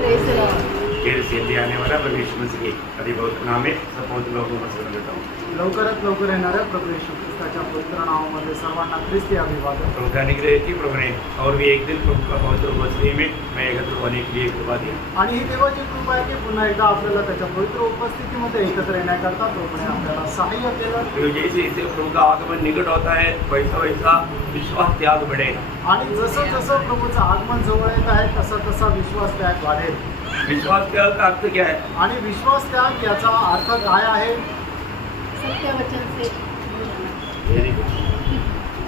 फिर से आने वाला प्रभु यीशु मसीह के अति बहुत नाम में सब पवित्र लोगों को नमस्कार करता हूँ। लवकरात लवकर येणाऱ्या प्रभू येशू ख्रिस्ताच्या पवित्र नावामध्ये सर्वांना ख्रिस्ती अभिवादन। प्रभु का अनुग्रह की प्रभु ने और भी एक दिन प्रभु का पवित्र उपस्थिति में मैं एकत्र होने के लिए कृपा दी आणि ही देवाची कृपा आहे की पुन्हा एकदा आपल्याला त्याच्या पवित्र उपस्थितीमध्ये एकत्र येण्याकरता प्रभूने आपल्याला सहाय्य केलं। जैसे जैसे प्रभु का आगमन निकट होता है वैसा वैसा विश्वास त्याग बढ़ेगा आणि जसं जसं प्रभूचं आगमन जवळ येत आहे तसा तसा विश्वास त्याग वाढेल। विश्वास त्याग का अर्थ क्या है? आणि विश्वास त्याग याचा अर्थ काय आहे? सत्य वचन से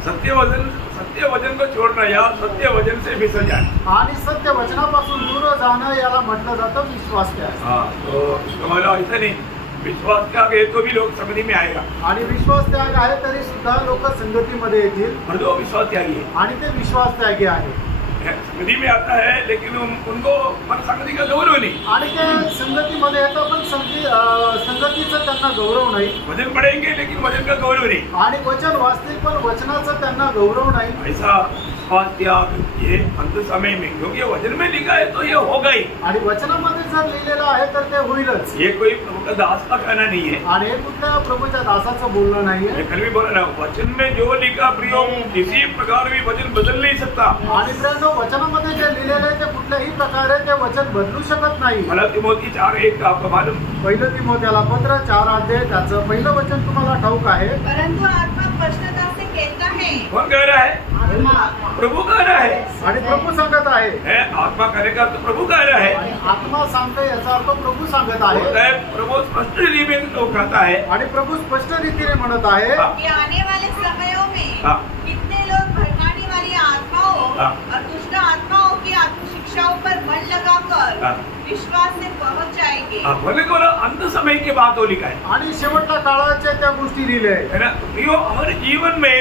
सत्य वचन को छोड़ना या सत्य वचन से बिसर जाना आणि सत्य वचनापासून दूर जाणं याला म्हटलं जातं विश्वास त्याग। हाँ, तो हमारा ऐसा नहीं विश्वास त्याग है तो भी लोग संगति में आएगा आणि विश्वास त्याग आहे तरी सुद्धा लोक संगतीमध्ये येतील और जो विश्वास त्यागी है आणि ते विश्वास त्यागी आहे। संगति में आता है लेकिन उनको पर संगति का गौरव नहीं आणि ते संगतीमध्ये येतं पण संगतीचा त्यांना गौरव नाही। वचन पढ़ेंगे लेकिन वचन का गौरव नहीं आणि वचन वाचतील पण वचनाचा त्यांना गौरव नाही। ऐसा विश्वास त्याग ये अंत समय में क्योंकि वचन में लिखा है तो ये होगा ही आणि वचनामध्ये जर लिहिलेलं आहे तर ते होईलच। ये कोई प्रभु का दास का कहना नहीं है आणि हे कुठल्या प्रभूच्या दासाचं बोलणं नाहीये। मैं कल भी बोला ना वचन में जो लिखा प्रियो किसी प्रकार भी वचन बदल नहीं सकता आणि प्रियो वचनामध्ये जे लिहिलेलं आहे ते कुठल्याही प्रकारे ते वचन बदलू शकत नाही। मला तिमोथी 4:1 आपको मालूम पहिलं तिमोथेला पत्र 4 अध्याय त्याचं पहिलं वचन तुम्हाला ठाऊक आहे। परंतु आत्मा स्पष्टता से कहता है। कौन कह रहा है? प्रभु कह रहा है आणि प्रभू सांगत आहे। आत्मा करेगा तो प्रभु कह रहा है आणि आत्मा सांगते याचा अर्थ प्रभू सांगत आहे। प्रभु स्पष्ट रीति में तो कहता है आणि प्रभू स्पष्ट रीतीने म्हणत आहे कि आने वाले समयों में कितने लोग भटकाने वाली आत्माओं और दुष्ट आत्माओं की आत्मशिक्षाओं पर मन लगाकर विश्वास से पहुंच जाएंगे। बोले को अंत समय की बात हो लिखा है आणि शेवटच्या काळाच्या त्या गोष्टी लिहिल्या आहेत है ना। यो हमारे जीवन में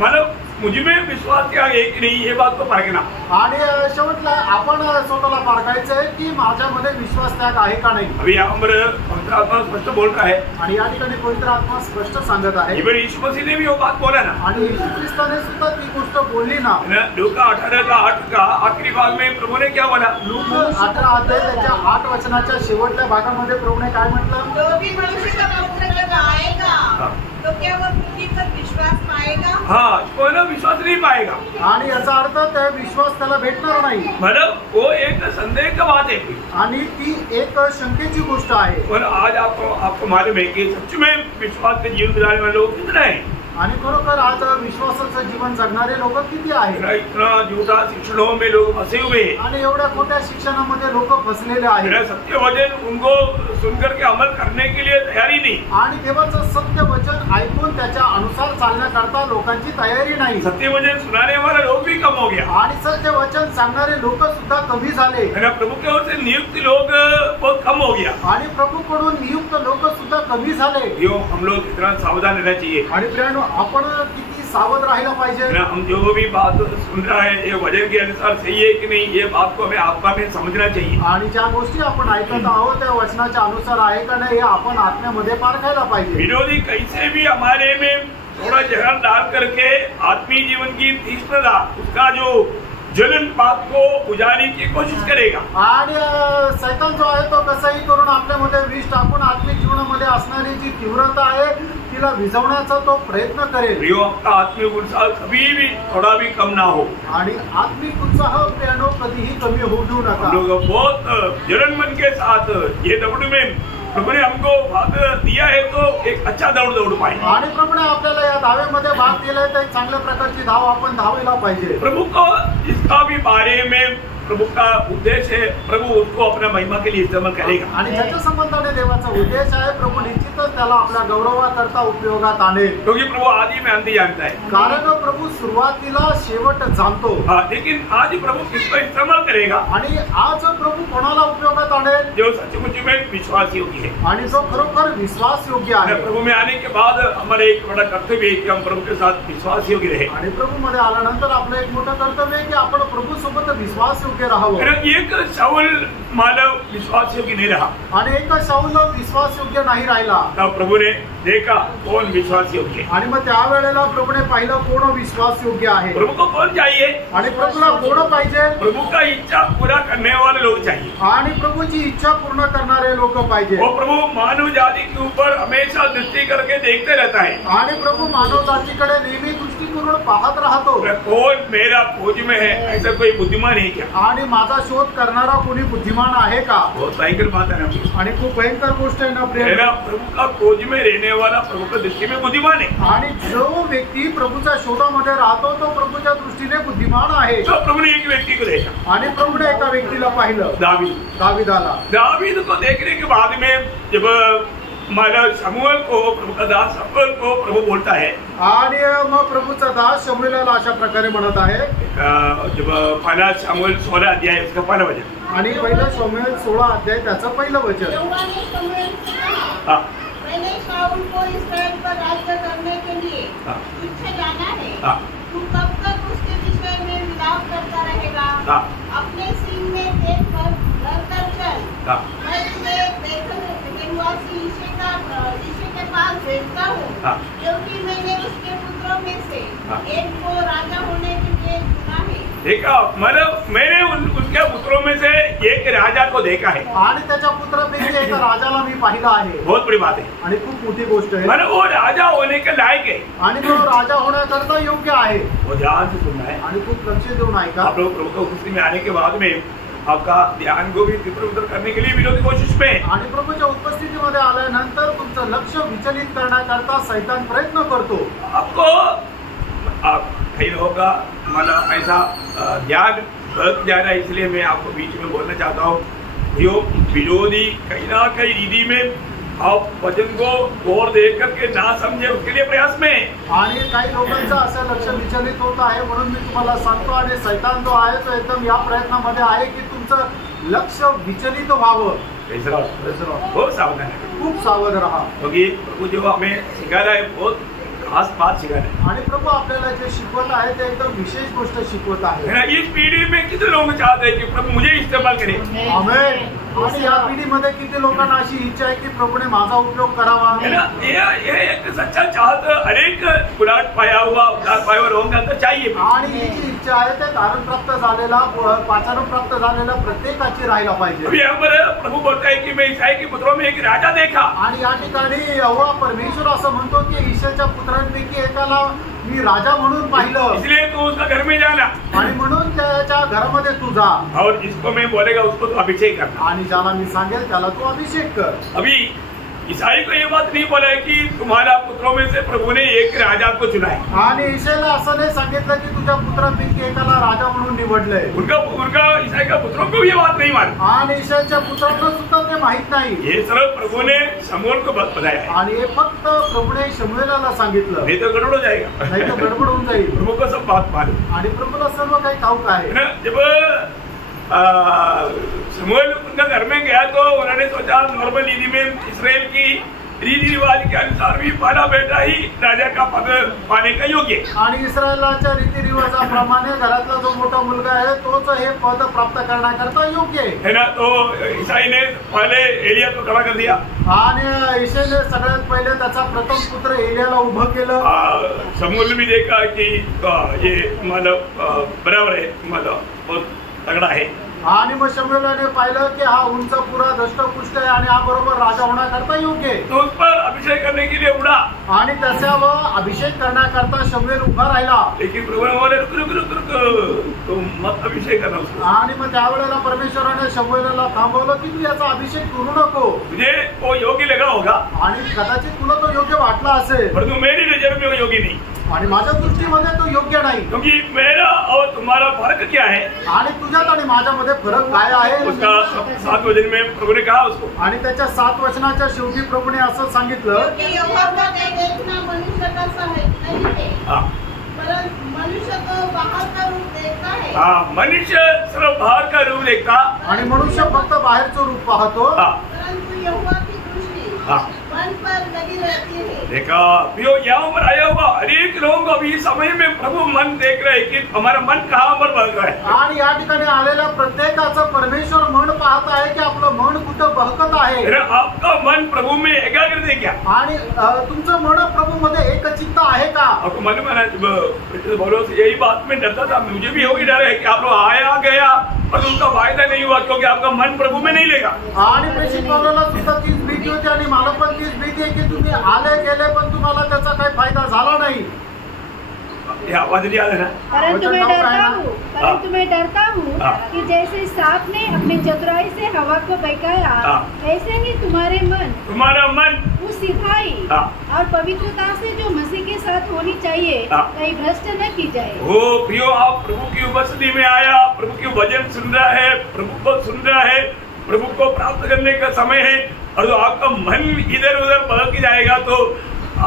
मतलब मुझे में विश्वास क्या है कि नहीं ये बात को परखना आणि शेवटला आपण स्वतःला पारखायचं आहे की माझ्यामध्ये विश्वास त्याग आहे का नाही। अभी यहाँ पर पवित्र आत्मा स्पष्ट बोल रहा है आणि या ठिकाणी पवित्र आत्मा स्पष्ट सांगत आहे। इवन यीशु मसीह ने भी वो बात बोला ना आणि येशू ख्रिस्ताने सुद्धा ती गोष्ट बोलली ना। लूका 18:8 का आखिरी भाग में प्रभु ने क्या बोला? लूका 18 अध्याय त्याच्या 8 वचनाच्या शेवटच्या भागामध्ये प्रभूने काय म्हटलं? जो भी मनुष्य का पुत्र जब आएगा तो क्या वो पृथ्वी पर विश्वास पाएगा? हाँ, कोई ना विश्वास नहीं पाएगा आणि याचा अर्थ त्या विश्वास त्याला भेटणार नाही। मतलब वो एक संदेह का बात है आणि ती एक शंकेची गोष्ट आहे। और आज आपको मालूम है कि सच में विश्वास के जीवन गुजारने वाले लोग कितने हैं आणि खरोखर आज विश्वासाचं जीवन जगणारे लोक किती आहेत? इतना झूठा शिक्षणों में लोग फंसे हुए हैं आणि एवढ्या खोट्या शिक्षणामध्ये लोक फसलेले आहेत। सत्य वचन उनको सुनकर के अमल करने के लिए तैयारी नहीं आणि देवाचं सत्य वचन ऐकून त्याच्या अनुसार चालण्याकरता लोकांची तयारी नाही। सत्य वचन सुनाने वाला लोग भी कम हो गया आणि सत्य वचन सांगणारे लोक सुद्धा कमी झाले। प्रभु की ओर से नियुक्त लोग बहुत कम हो गया आणि प्रभूकडून नियुक्त लोक सुद्धा कमी झाले। यो हम लोग इतना सावधान रहना चाहिए आणि प्रियानो आपण किती सावध राहायला पाहिजे। हम जो भी बात सुन रहा है ये वचन के अनुसार सही है कि नहीं ये बात को हमें आत्मा में समझना चाहिए। आणि ज्या गोष्टी आपण ऐकत आहोत त्या वचनाच्या अनुसार आहे का नाही हे आपण आत्म्यामध्ये पारखायला पाहिजे। विरोधी कैसे भी हमारे में थोड़ा जहर डाल करके आत्मीय जीवन की तीक्ष्णता उसका जो जलन बात को बुझाने की कोशिश करेगा आणि शैतान जो आहे तो कसंही करून आपल्यामध्ये विष टाकून आत्मिक जीवनामध्ये असणारी जी तीव्रता आहे तिला विझवण्याचा तो प्रयत्न करेल। प्रियो आपका आत्मिक उत्साह कभी भी थोड़ा भी कम ना हो आणि आत्मिक उत्साह प्रियानो कधीही कमी होऊ देऊ नका। हम लोग बहुत जलन मन के साथ ये दौड़ में प्रभु ने हमको भाग दिया है तो एक अच्छा दौड़ पाए आणि प्रभूने आपल्याला या धावेमध्ये भाग दिलाय तर एक चांगल्या प्रकारची धाव आपण धावायला पाहिजे। प्रभु को इसका भी बारे में प्रभु का उद्देश्य है प्रभु उसको अपना महिमा के लिए इस्तेमाल करेगा आणि ज्याच्या संबंधाने देवाचा उद्देश आहे प्रभु निश्चितच त्याला आपल्या गौरवाकरता उपयोगात आणेल। क्योंकि प्रभु आदि में अंत जानता है कारण प्रभु सुरुवातीला शेवट जाणतो। लेकिन आज प्रभु किसको इस्तेमाल करेगा? आणि आज प्रभु कोणाला उपयोगात आणेल? जो सचमुच में विश्वास योग्य है आणि जो खरोखर विश्वास योग्य आहे। प्रभु में आने के बाद हमारा एक बड़ा कर्तव्य है कि हम प्रभु के साथ विश्वास योग्य रहे। आणि प्रभु मध्ये आल्यानंतर आपलं एक मोठं कर्तव्य आहे की आपण प्रभु सोबत विश्वास योग्य राहावं। एक शाऊल मानव विश्वास योग्य नहीं रहा आणि एक शाऊल विश्वास योग्य नाही राहिला। तब प्रभु ने देखा कौन विश्वास योग्य है आणि मग त्यावेळेला प्रभूने पाहिलं कोण विश्वास योग्य आहे। प्रभु को कौन चाहिए? आणि प्रभूला कोण पाहिजे? प्रभु का इच्छा पूरा करने वाले लोग चाहिए आणि प्रभूची इच्छा पूर्ण करणारे लोक पाहिजे. वो प्रभु मानव जाति के ऊपर हमेशा दृष्टि करके देखते रहता है आणि प्रभु मानव जातीकडे नेहमी दृष्टी करून पाहत राहतो. कौन मेरा खोज में है, ऐसा कोई बुद्धिमान है क्या? आणि माझा शोध करणारा कोणी बुद्धिमान आहे का? बहुत भयंकर बात है ना. आणि खूप भयंकर गोष्ट आहे ना प्रिय. मेरा प्रभु का खोज में रहने वाला प्रभु की दृष्टि में बुद्धिमान है. आणि जो व्यक्ती प्रभूच्या शोधामध्ये राहतो तो प्रभूच्या दृष्टीने बुद्धिमान आहे. तो प्रभु ने एक व्यक्ति को देखा आणि प्रभूने एका व्यक्तीला पाहिलं, दावीदाला. दावीद को देखने के बाद में जब मानव शमूएल को, प्रभु का दास शमूएल को प्रभु बोलता है, आणि मग प्रभूचा दास शमूएलला अशा प्रकारे म्हणत आहे, जब पहला शमूएल 16 अध्याय उसका पहला वचन, आणि पहिला शमूएल 16 अध्याय त्याचं पहिलं वचन. मैंने शाऊल को इस्राएल पर राज्य करने के लिए तुझसे जाना है. तू कब तक उसके विषय में विलाप करता रहेगा? अपने सीन में देख कर डरकर चल. मैं तुझे निवासी यिशै के पास भेजता हूँ, क्योंकि मैंने उसके पुत्रों में से एक को राजा होने के लिए चुना है. देखा, मैंने उनके पुत्रों में से एक राजा को देखा है. आणि त्याच्या पुत्रापैकी एका राजाला मी पाहिला आहे. बहुत बड़ी बात है आणि खूप मोठी गोष्ट आहे. मैंने वो राजा होने के लायक है आणि तो राजा होण्याकरता योग्य आहे. वो ध्यान से सुनना है. आणि खूप लक्ष देऊन ऐका. आप लोग प्रभु की उपस्थिति में आने के बाद में आपका ध्यान को भी इधर उधर करने के लिए विरोधी कोशिश में. आणि प्रभूच्या उपस्थितीमध्ये आल्यानंतर तुमचं लक्ष विचलित करण्याकरता शैतान प्रयत्न करतो. आपको आप कई लोगों का मतलब ऐसा ध्यान गलत जा रहा है, इसलिए मैं आपको बीच में बोलना चाहता हूँ. जो विरोधी कहीं ना कहीं रीति में आप वचन को गौर देख करके ना समझे, उसके लिए प्रयास में. आणि काही लोकांचं असं लक्ष विचलित होत आहे, म्हणून मी तुम्हाला सांगतो. आणि शैतान जो आहे तो एकदम या प्रयत्नामध्ये आहे की तुमचं लक्ष विचलित व्हावं. बहुत सावधान है, खूप सावध राहा. क्योंकि प्रभु जो हमें सिखा रहा है बहुत खास बात सिखा रहे हैं. आणि प्रभू आपल्याला जे शिकवत आहे ते एकदम विशेष गोष्ट शिकवत आहे. इस पीढ़ी में कितने लोग चाहते हैं कि प्रभु मुझे इस्तेमाल करे. आमेन. आणि या पिढीमध्ये किती लोकांना अशी इच्छा आहे की प्रभूने माझा उपयोग करावा. ये एक सच्चा चाहत हरेक उलाट पाया हुआ उद्धार पाया हुआ लोगों के अंदर चाहिए. आणि ही जी इच्छा आहे ते तारण प्राप्त झालेला, पाचारण प्राप्त झालेला प्रत्येकाची राहायला पाहिजे. अभी यहाँ पर प्रभु बोलता है कि मैं ईसाई के पुत्रों में एक राजा देखा. आणि या ठिकाणी यहोवा परमेश्वर असं म्हणतो की ईशाच्या पुत्रांपैकी एकाला मी राजा म्हणून पाहिलं. इसलिए तू उसका घर में जाना आणि म्हणून त्याच्या घरामध्ये तू जा. और जिसको मैं बोलेगा उसको तू अभिषेक करना. आणि ज्याला मी सांगेल त्याला तू अभिषेक कर. अभी ईसाई को ये बात नहीं बोला है कि तुम्हारा पुत्रों में से प्रभु ने एक राजा को चुना है. आणि ईशाला असं नाही सांगितलं की तुझ्या पुत्रांपैकी एकाला राजा म्हणून निवडलंय. उनका ईसाई का पुत्रों को ये बात नहीं मालूम. आणि ईशाच्या पुत्रांना सुद्धा ते माहित नाही. ये सर्व प्रभु ने शमूएल को बताया है. आणि हे फक्त प्रभूने शमूएलाला सांगितलं. नहीं तो गड़बड़ हो जाएगा, नाही तर गडबड होऊन जाईल. प्रभु को सब बात मालूम. आणि प्रभूला सर्व काही ठाऊक आहे. जब शमूएल उनका घर में गया तो उन्होंने सोचा नॉर्मल रीति में इस्राएल की रीति रिवाज के अनुसार भी पहला बेटा ही राजा का पद पाने का योग्य. आणि इस्रायलाच्या रीतिरिवाजाप्रमाणे घरातला जो मोठा मुलगा आहे तोच हे पद प्राप्त करण्याकरता योग्य है ना. तो ईसाई ने पहले एलिया को खड़ा कर दिया. आणि ईशाने सगळ्यात पहिले त्याचा प्रथम पुत्र एलियाला उभं केलं. शमूएल भी देखा कि ये मतलब बराबर है, मतलब बहुत तगड़ा है. आणि मग शमूएलाने पाहिलं की हा उंच पुरा दष्टपुष्ट आहे आणि हा बरोबर राजा होण्याकरता योग्य आहे. तो उस पर अभिषेक करने के लिए उड़ा. आणि त्याच्यावर अभिषेक करण्याकरता शमूएल उभा राहिला. लेकिन प्रभु ने बोले रुक रुक रुक रुक, तो मत अभिषेक करना उसको. आणि मग त्यावेळेला परमेश्वराने शमूएलाला थांबवलं की तू याचा अभिषेक करू नको. तुझे वो योग्य लगा होगा आणि कदाचित तुला तो योग्य वाटला असेल, परंतु मेरी नजर में वो योग्य नहीं. आणि माझ्या दृष्टीमध्ये तो योग्य नाही. क्योंकि मेरा और तुम्हारा फर्क क्या है. आणि तुझ्यात आणि माझ्यामध्ये फरक काय आहे. उसका 7 वचन में प्रभु ने कहा उसको. आणि त्याच्या 7 वचनाच्या शेवटी प्रभूने असं सांगितलं की यहोवा का देखना मनुष्य का सहज नहीं है, परंतु मनुष्य तो बाहर का रूप देखता है. मनुष्य सिर्फ बाहर का रूप देखता. आणि मनुष्य फक्त बाहेरचं रूप पाहतो. परंतु यहोवा की दृष्टि मन पर लगी रहती है. देखा जो यहाँ पर आया हुआ हरेक लोग अभी समय में प्रभु मन देख रहे कि हमारा मन कहाँ पर बह रहा है. आणि या ठिकाणी आलेल्या प्रत्येकाचं परमेश्वर मन पाहत आहे की आपलं मन कुठं बहकत आहे. आपका मन प्रभु में एकाग्र है क्या. आणि तुमचं मन प्रभु मध्ये एकचित्त आहे का. आपको मन में बोलो यही बात में डरता था. मुझे भी होगी डर है कि आप लोग आया गया और उसका फायदा नहीं हुआ क्योंकि आपका मन प्रभु में नहीं लेगा। आणि प्रेषित पौलाला सुद्धा तीच भीती होती आणि मला पण तीच भीती आहे की तुम्ही आले गेले पण तुम्हाला त्याचा काही फायदा झाला नाही। ये आवाज नहीं आ रहा ना? परंतु मैं डरता हूँ कि जैसे सांप ने अपने चतुराई से हवा को बहकाया, ऐसे ही तुम्हारा मन उस सिधाई और पवित्रता से जो मसीह के साथ होनी चाहिए कहीं भ्रष्ट न की जाए। हो प्रियो, आप प्रभु की उपस्थिति में आया, प्रभु के वचन सुन रहा है, प्रभु को सुन रहा है, प्रभु को प्राप्त करने का समय है, और जो आपका मन इधर उधर भटक जाएगा तो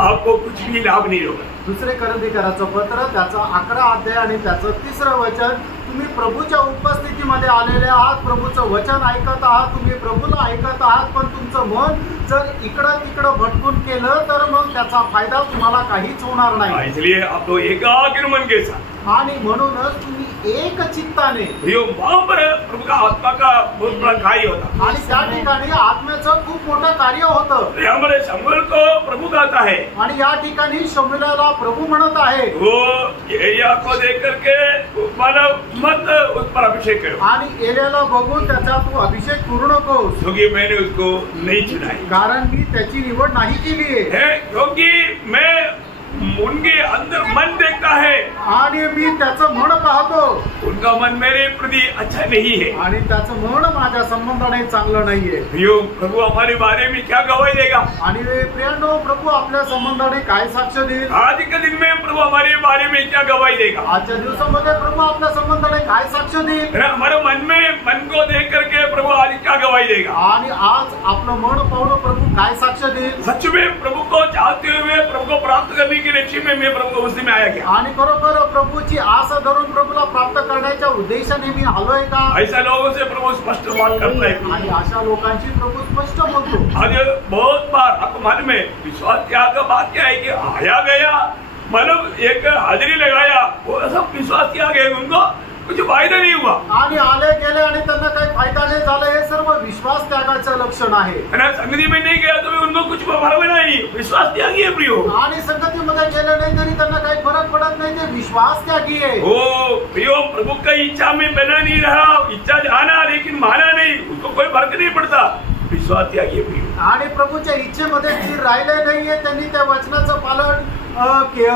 आपको कुछ भी लाभ नहीं होगा। दुसरे करंदीकराचं पत्र त्याचा 11 अध्याय आणि त्याचं 3रं वचन, तुम्ही प्रभूच्या उपस्थितीमध्ये आलेले आहात, प्रभूचं वचन ऐकत आहात, तुम्ही प्रभूला ऐकत आहात, पण तुमचं मन जर इकडं तिकडं भटकून केलं तर मग त्याचा फायदा तुम्हाला काहीच होणार नाही। इसलिए आप तो एकाग्र मन के साथ, आणि म्हणूनच तुम्ही एक चित्ताने, वहां पर प्रभु का आत्मा का बहुत बड़ा कार्य होता, आणि त्या ठिकाणी आत्म्याचं खूप मोठं कार्य होतं। हमारे शमूएल को प्रभु कहता है, आणि या ठिकाणी शमूएलला प्रभु म्हणत आहे, वो एलिया को देख करके मानव मत उस पर अभिषेक करो, आणि एलियाला बघून त्याचा तू अभिषेक करू नकोस, क्योंकि मैंने उसको नहीं चुना है, कारण मी त्याची निवड नाही केली है, क्योंकि मैं उनके अंदर मन देखता है आणि मी त्याचं मन पाहतो, उनका मन मेरे प्रति अच्छा नहीं है, आणि त्याचं मन माझ्या संबंधाने चांगलं नाहीये। प्रभु हमारे बारे में क्या गवाही देगा? आणि प्रियांनो, प्रभु आपल्या संबंधाने काय साक्ष देईल? आज के दिन में प्रभु हमारे बारे में क्या गवाही देगा? आजच्या दिवसामध्ये प्रभु आपल्या संबंधाने काय साक्ष देईल? हमारे मन को देख करके प्रभु आज क्या गवाही देगा? आणि आज आपलं मन पाहून प्रभु काय साक्ष देईल? सच में प्रभु को चाहते हुए प्रभु को प्राप्त करने की लक्ष्य में मैं प्रभु उसी में आया क्या? आणि खरोखर प्रभूची आस धरून प्रभुला प्राप्त करण्याच्या उद्देशाने मी आलोय का? ऐसा लोगों से प्रभु स्पष्ट बात करता है, आणि अशा लोकांची प्रभु स्पष्ट बोलतो। आज बहुत बार आपको मन में विश्वास त्याग का बात क्या है कि आया गया, मतलब एक हाजिरी लगाया, वो सब विश्वास त्याग है, उनको कुछ फायदा नहीं हुआ, आणि आले गेले आणि त्यांना काही फायदा नाही झाला, हे सर्व विश्वास त्यागाचं लक्षण आहे। संगति में नहीं गया तो उनको कुछ फर्क नहीं, विश्वास त्यागी है प्रियो, आणि संगतीमध्ये गेले नाही तरी त्यांना काही फरक पडत नाही, ते विश्वास त्यागी आहे। हो प्रियो, प्रभु की इच्छा में बना नहीं रहा, इच्छा जाना लेकिन माना नहीं, उसको कोई फर्क नहीं पड़ता, विश्वास त्यागी है प्रियो, आणि प्रभूच्या इच्छेमध्ये स्थिर राहिले नाहीये, त्यांनी त्या वचनाचं पालन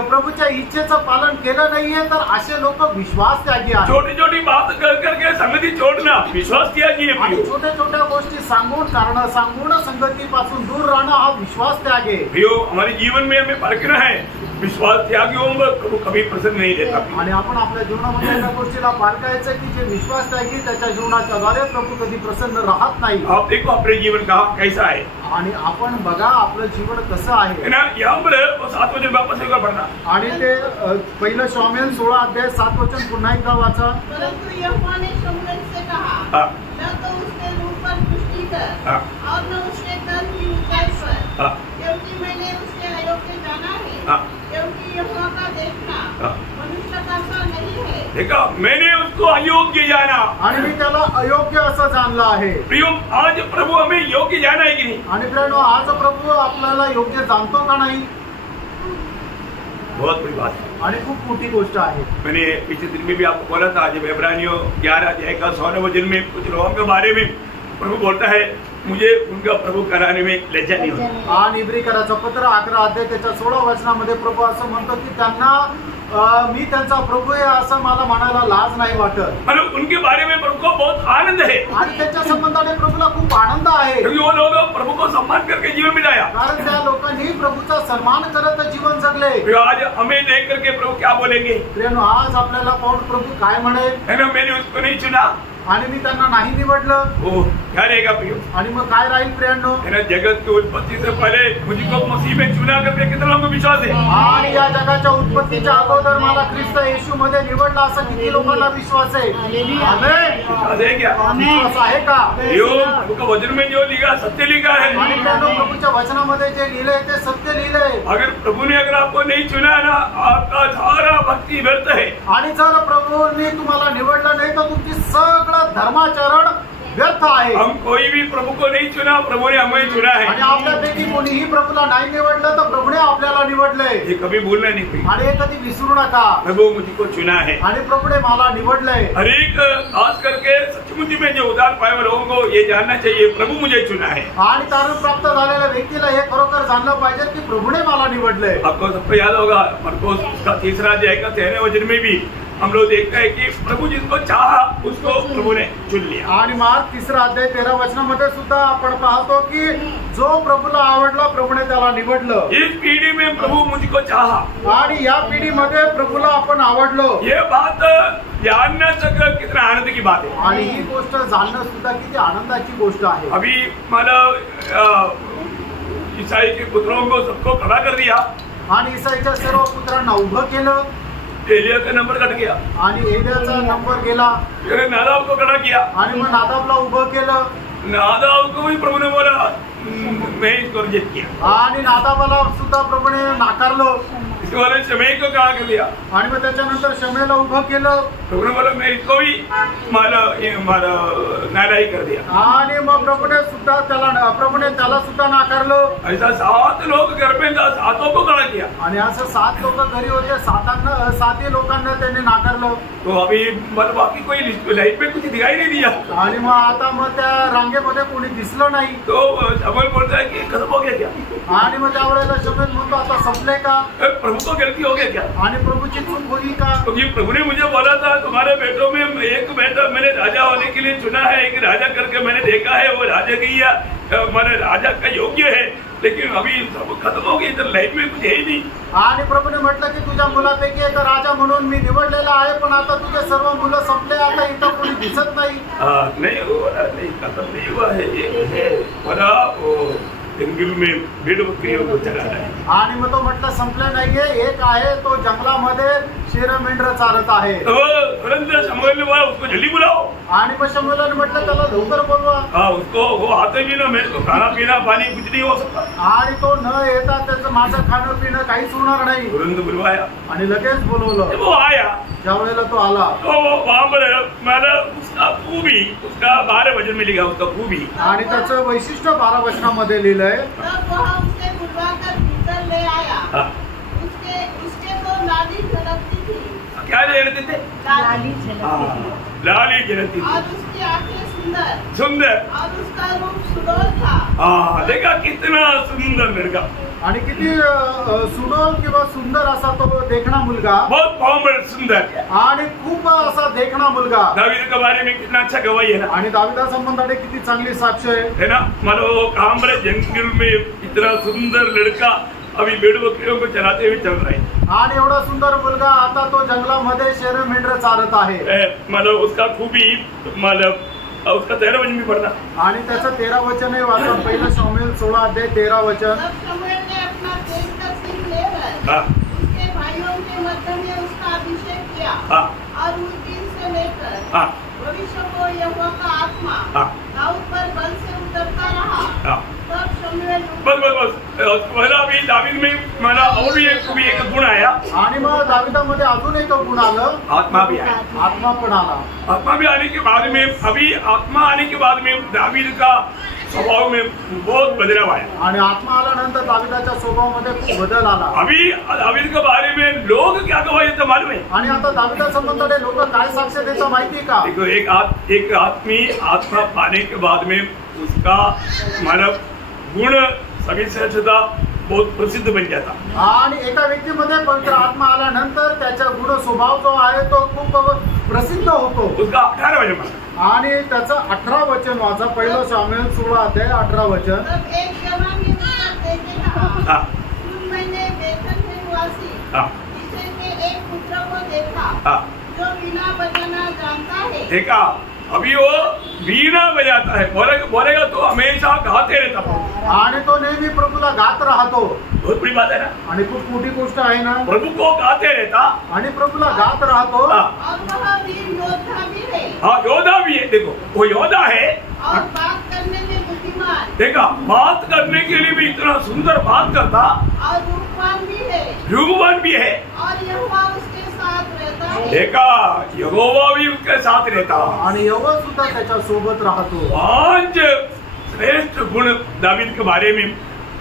प्रभूच्या इच्छेचं पालन केलं नाहीये, तर असे लोक विश्वास त्यागी आहेत। छोटी छोटी बात कर करके संगति छोड़ना विश्वास त्यागी है, आणि छोट्या छोट्या गोष्टी सांगून कारण सांगून संगतीपासून दूर राहणं हा विश्वास त्याग आहे। प्रियो, हमारे जीवन में हमें परखना है, विश्वास त्यागियों में प्रभु कभी प्रसन्न नहीं देता, आणि आपण आपल्या जीवनामध्ये त्या गोष्टीला पारखायचं की जे विश्वास त्यागी त्याच्या जीवनाच्या द्वारे प्रभू कधी प्रसन्न राहत नाही। आप देखो अपने जीवन का कैसा है, आणि आपण बघा आपलं जीवन कसं आहे ना, यहाँ पर 7 वचन वापस एक बार पढ़ना, आणि ते पहिलं शमूएल 16 अध्याय 7 वचन पुन्हा एकदा वाचा। परंतु यहोवा ने शमूएल से कहा, न तो उसके मुंह पर पुष्टि कर और न उसके तन की ऊंचाई पर, क्योंकि मैंने उसके अयोग्य जाना है, क्योंकि यहोवा का देखना मनुष्य का सा नहीं है। देखा, मैंने उसको अयोग्य जाना, आणि मी त्याला अयोग्य असं जाणलं आहे। प्रियो, आज प्रभु हमें योग्य जाना है कि नहीं? आणि प्रियो, आज प्रभु आपल्याला योग्य जाणतो का नाही? बहुत बड़ी बात है, आणि खूप मोठी गोष्ट आहे। मैंने पिछले दिन में भी आपको बोला था, जब इब्रानियों 11 अध्याय का 16 वचन में कुछ लोगों के बारे में प्रभु बोलता है, मुझे उनका प्रभु कराने में लज्जा नहीं होती, आणि इब्रिकराचं पत्र 11 अध्याय त्याच्या 16 वचनामध्ये प्रभु असं म्हणतो की त्यांना मी त्यांचा प्रभू आहे असं मला म्हणायला लाज नाही वाटत, मतलब उनके बारे में प्रभु को बहुत आनंद है, आणि त्यांच्या संबंधाने प्रभूला खूप आनंद आहे, क्योंकि वो लोग प्रभु को सम्मान करके जीवन बिताया, कारण त्या लोकांनी प्रभूचा सन्मान करत जीवन जगले। आज हमें देख करके प्रभु क्या बोलेंगे? प्रियो, आज आपल्याला पाहून प्रभु काय म्हणेल? है ना, मैंने उसको नहीं चुना आणि मी त्यांना नाही निवडलं, वो क्या रहेगा प्रियो? आणि मग काय राहील प्रियांनो? है ना, जगत की उत्पत्ति से पहले मुझको मसीह में चुना करके कितना लोगों को विश्वास है? आणि या जगाच्या उत्पत्तीच्या अगोदर मला ख्रिस्त येशू मध्ये निवडला असं किती लोकांना विश्वास आहे? आमेन, विश्वास है क्या? विश्वास आहे का? यो प्रभु का वचन में जो लिखा सत्य लिखा है, आणि प्रियांनो, प्रभूच्या वचनामध्ये जे लिहिलंय ते सत्य लिहिलंय। अगर प्रभु ने अगर आपको नहीं चुना ना, आपका सारा भक्ति व्यर्थ है, आणि जर प्रभूंनी तुम्हाला निवडलं नाही तर तुमची सगळं धर्माचरण व्यर्थ आहे। हम कोई भी प्रभु को नहीं चुना, प्रभु ने हमें चुना है। आणि आपल्यापैकी कोणीही प्रभूला नाही निवडलं तर प्रभूने आपल्याला निवडलंय। ये कभी भूलना नहीं कोई। आणि हे कधी विसरू नका, प्रभु मुझको चुना है आणि प्रभूने मला निवडलंय। हर एक खास करके सचमुच में जो उद्धार पाए हुए लोगों को ये जानना चाहिए, प्रभु मुझे चुना है। आणि तारण प्राप्त झालेल्या व्यक्तीला हे खरोखर जाणलं पाहिजे की प्रभूने मला निवडलंय। आपको सबको याद होगा मरकुस का 3 अध्याय का 13वें वचन में भी हम लोग देखते हैं कि प्रभु जिसको चाहा उसको प्रभु ने चुन लिया। आणि मार्क 3 अध्याय 13 वचनामध्ये सुद्धा आपण पाहतो की जो प्रभूला आवडला प्रभूने त्याला निवडलं। इस पीढ़ी में प्रभु मुझको चाहा, आणि या पिढीमध्ये प्रभूला आपण आवडलो। ये बात जानना सगळं कितना आनंद की बात है। आणि ही गोष्ट जाणणं सुद्धा किती आनंदाची गोष्ट आहे। अभी मतलब ईसाई के पुत्रों को सबको खड़ा कर दिया आणि ईसाईच्या सर्व पुत्रांना उभं केलं, एलिया का नंबर कट गया, आणि एलियाचा नंबर गेला, फिर नादाब को खड़ा किया, आणि मग नादाबला उभं केलं। नादाब को भी प्रभु ने बोला मैं इसको रिजेक्ट किया, आणि नादाबाला सुद्धा प्रभूने नाकारलं। इसके बाद शमई को खड़ा कर दिया, आणि मग त्याच्यानंतर शमूएलला उभं केलं, प्रभु ने बोला मैं इसको भी मारा नाराई कर दिया। आणि मग प्रभूने त्याला सुद्धा नाकारलं। ऐसा 7 लोग घर में था, 7 को खड़ा किया। आणि असं 7 लोक घरी होते, 7 लोकांना त्यांनी नाकारलं। तो अभी मतलब बाकी कोई लाइफ में कुछ दिखाई नहीं दिया। आणि मग आता मग त्या रांगेमध्ये कोणी दिसलं नाही। तो शमूएल बोलता है कि खत्म हो गया क्या? आणि मग त्यावेळेला शमूएल म्हणतो आता संपले का? प्रभु को गलती हो गया क्या? आणि प्रभूची चूक होई का? क्योंकि प्रभु ने मुझे बोला था तुम्हारे बेटों में एक बेटा मैंने राजा होने के लिए चुना है, एक राजा करके मैंने देखा है, वो राजा की मैंने राजा का योग्य है, लेकिन अभी सब खत्म हो गई, इधर लाइफ में कुछ है ही नहीं। आणि प्रभूने म्हटलं की तुझ्या मुलापैकी एक राजा म्हणून मी निवडलेला आहे, पण आता तुझे सर्व मुलं संपले, आता इथं कोणी दिसत नाही। नहीं हुआ, नहीं खत्म नहीं हुआ है, ये है बड़ा जंगल में भेड़ बकरियों को चरा रहा है। आणि मग तो म्हटलं संपले नाहीये, एक आहे तो जंगलामध्ये शेर मेंढर चालत आहे। तो तुरंत शमूएल ने बोला उसको जल्दी बुलाओ। आणि मग शमूएलने म्हटलं त्याला लवकर बोलवा। उसको वो आते भी ना, मेरे को खाना पीना पानी कुछ नहीं हो सकता। आणि तो न येता त्याचं माझं खाणं पिणं काहीच होणार नाही। तुरंत बुलवाया आणि लगेच बोलवलं। वो आया, ज्या वेळेला तो आला तो वहां पर मैंने उसका खूबी, उसका 12 वचन में लिखा उसका खूबी, आणि त्याचं वैशिष्ट्य 12 वचनामध्ये लिहिलंय। तब वह उसे बुलवाकर भीतर ले आया। उसके तो लाली झलकती थी। क्या झलकते थे? लाली लाली झलकती थी, और उसकी आंखें सुंदर सुंदर, और उसका रूप सुडोल था। देखा कितना सुंदर लड़का, आणि किती सुडोल किंवा सुंदर असा तो देखणा मुलगा, बहुत कॉमन सुंदर, आणि खूप असा देखणा मुलगा। दावीद के बारे में कितना अच्छा गवाही है ना। आणि दाविदा संबंधाने किती चांगली साक्ष है ना। मानो कामरे जंगल में इतना सुंदर लड़का अभी भेड़ बकरियों को चलाते हुए चल रहा है। आणि एवढा सुंदर मुलगा आता तो जंगलामध्ये शेर मेंढर चालत आहे। मतलब उसका खूबी मतलब उसका 13 वचन भी पढ़ना। आणि त्याचं 13 वचन आहे वाचा, पहिलं शमूएल 16 अध्याय 13 वचन। तब शमूएल ने अपना तेज का सिंह लेकर उसके भाइयों के मध्य में उसका अभिषेक किया, और उस दिन से लेकर भविष्य को यहोवा का आत्मा दाऊद पर बल से उतरता रहा। तब शमूएल बस पहला अभी दावीद में माना और भी एक गुण आया। आणि मग दाविदामध्ये अजून एक गुण आलं, आत्मा भी आया। आत्मा पण आला। आत्मा भी आने के बाद में, अभी आत्मा आने के बाद में दावीद का स्वभाव में बहुत बदलाव आया। आणि आत्मा आल्यानंतर दाविदाच्या स्वभावामध्ये खूप बदल आला। अभी दावीद के बारे में लोग क्या गवाही देते मालूम है? आणि आता दाविदा संबंधाने लोक काय साक्ष देतात माहिती का? देखो एक आदमी आत्मा पाने के बाद में उसका मानव गुण सभी से ज्यादा बहुत प्रसिद्ध बन जाता। आणि एका व्यक्तीमध्ये पवित्र आत्मा आल्यानंतर त्याचा गुण स्वभाव जो आहे तो खूप प्रसिद्ध होतो। उसका 18 वचन आणि त्याचं 18 वचन वाचा, पहिलं शमूएल 16 अध्याय 18 वचन। तब एक जवान ने उत्तर देके कहा, सुन मैंने बेथलेहम निवासी यिशै के एक पुत्र को देखा जो वीणा बजाना जानता है। देखा अभी वो वीणा बजाता है, बोलेगा तो हमेशा गाते रहता है। आणि तो नेहमी प्रभूला गात राहतो। बहुत बड़ी बात है ना। आणि खूप मोठी गोष्ट आहे ना। प्रभु को गाते रहता आणि प्रभूला गात राहतो। और वह वीर योद्धा भी है। हाँ योद्धा भी है। देखो वो योद्धा है और बात करने में बुद्धिमान। देखा बात करने के लिए भी इतना सुंदर बात करता, और रूपवान भी है। रूपवान भी है। और यहोवा उसके साथ रहता देखा यहोवा भी उसके साथ रहता आणि यहोवा सुद्धा त्याच्या सोबत राहतो. 5 श्रेष्ठ गुण दावीद के बारे में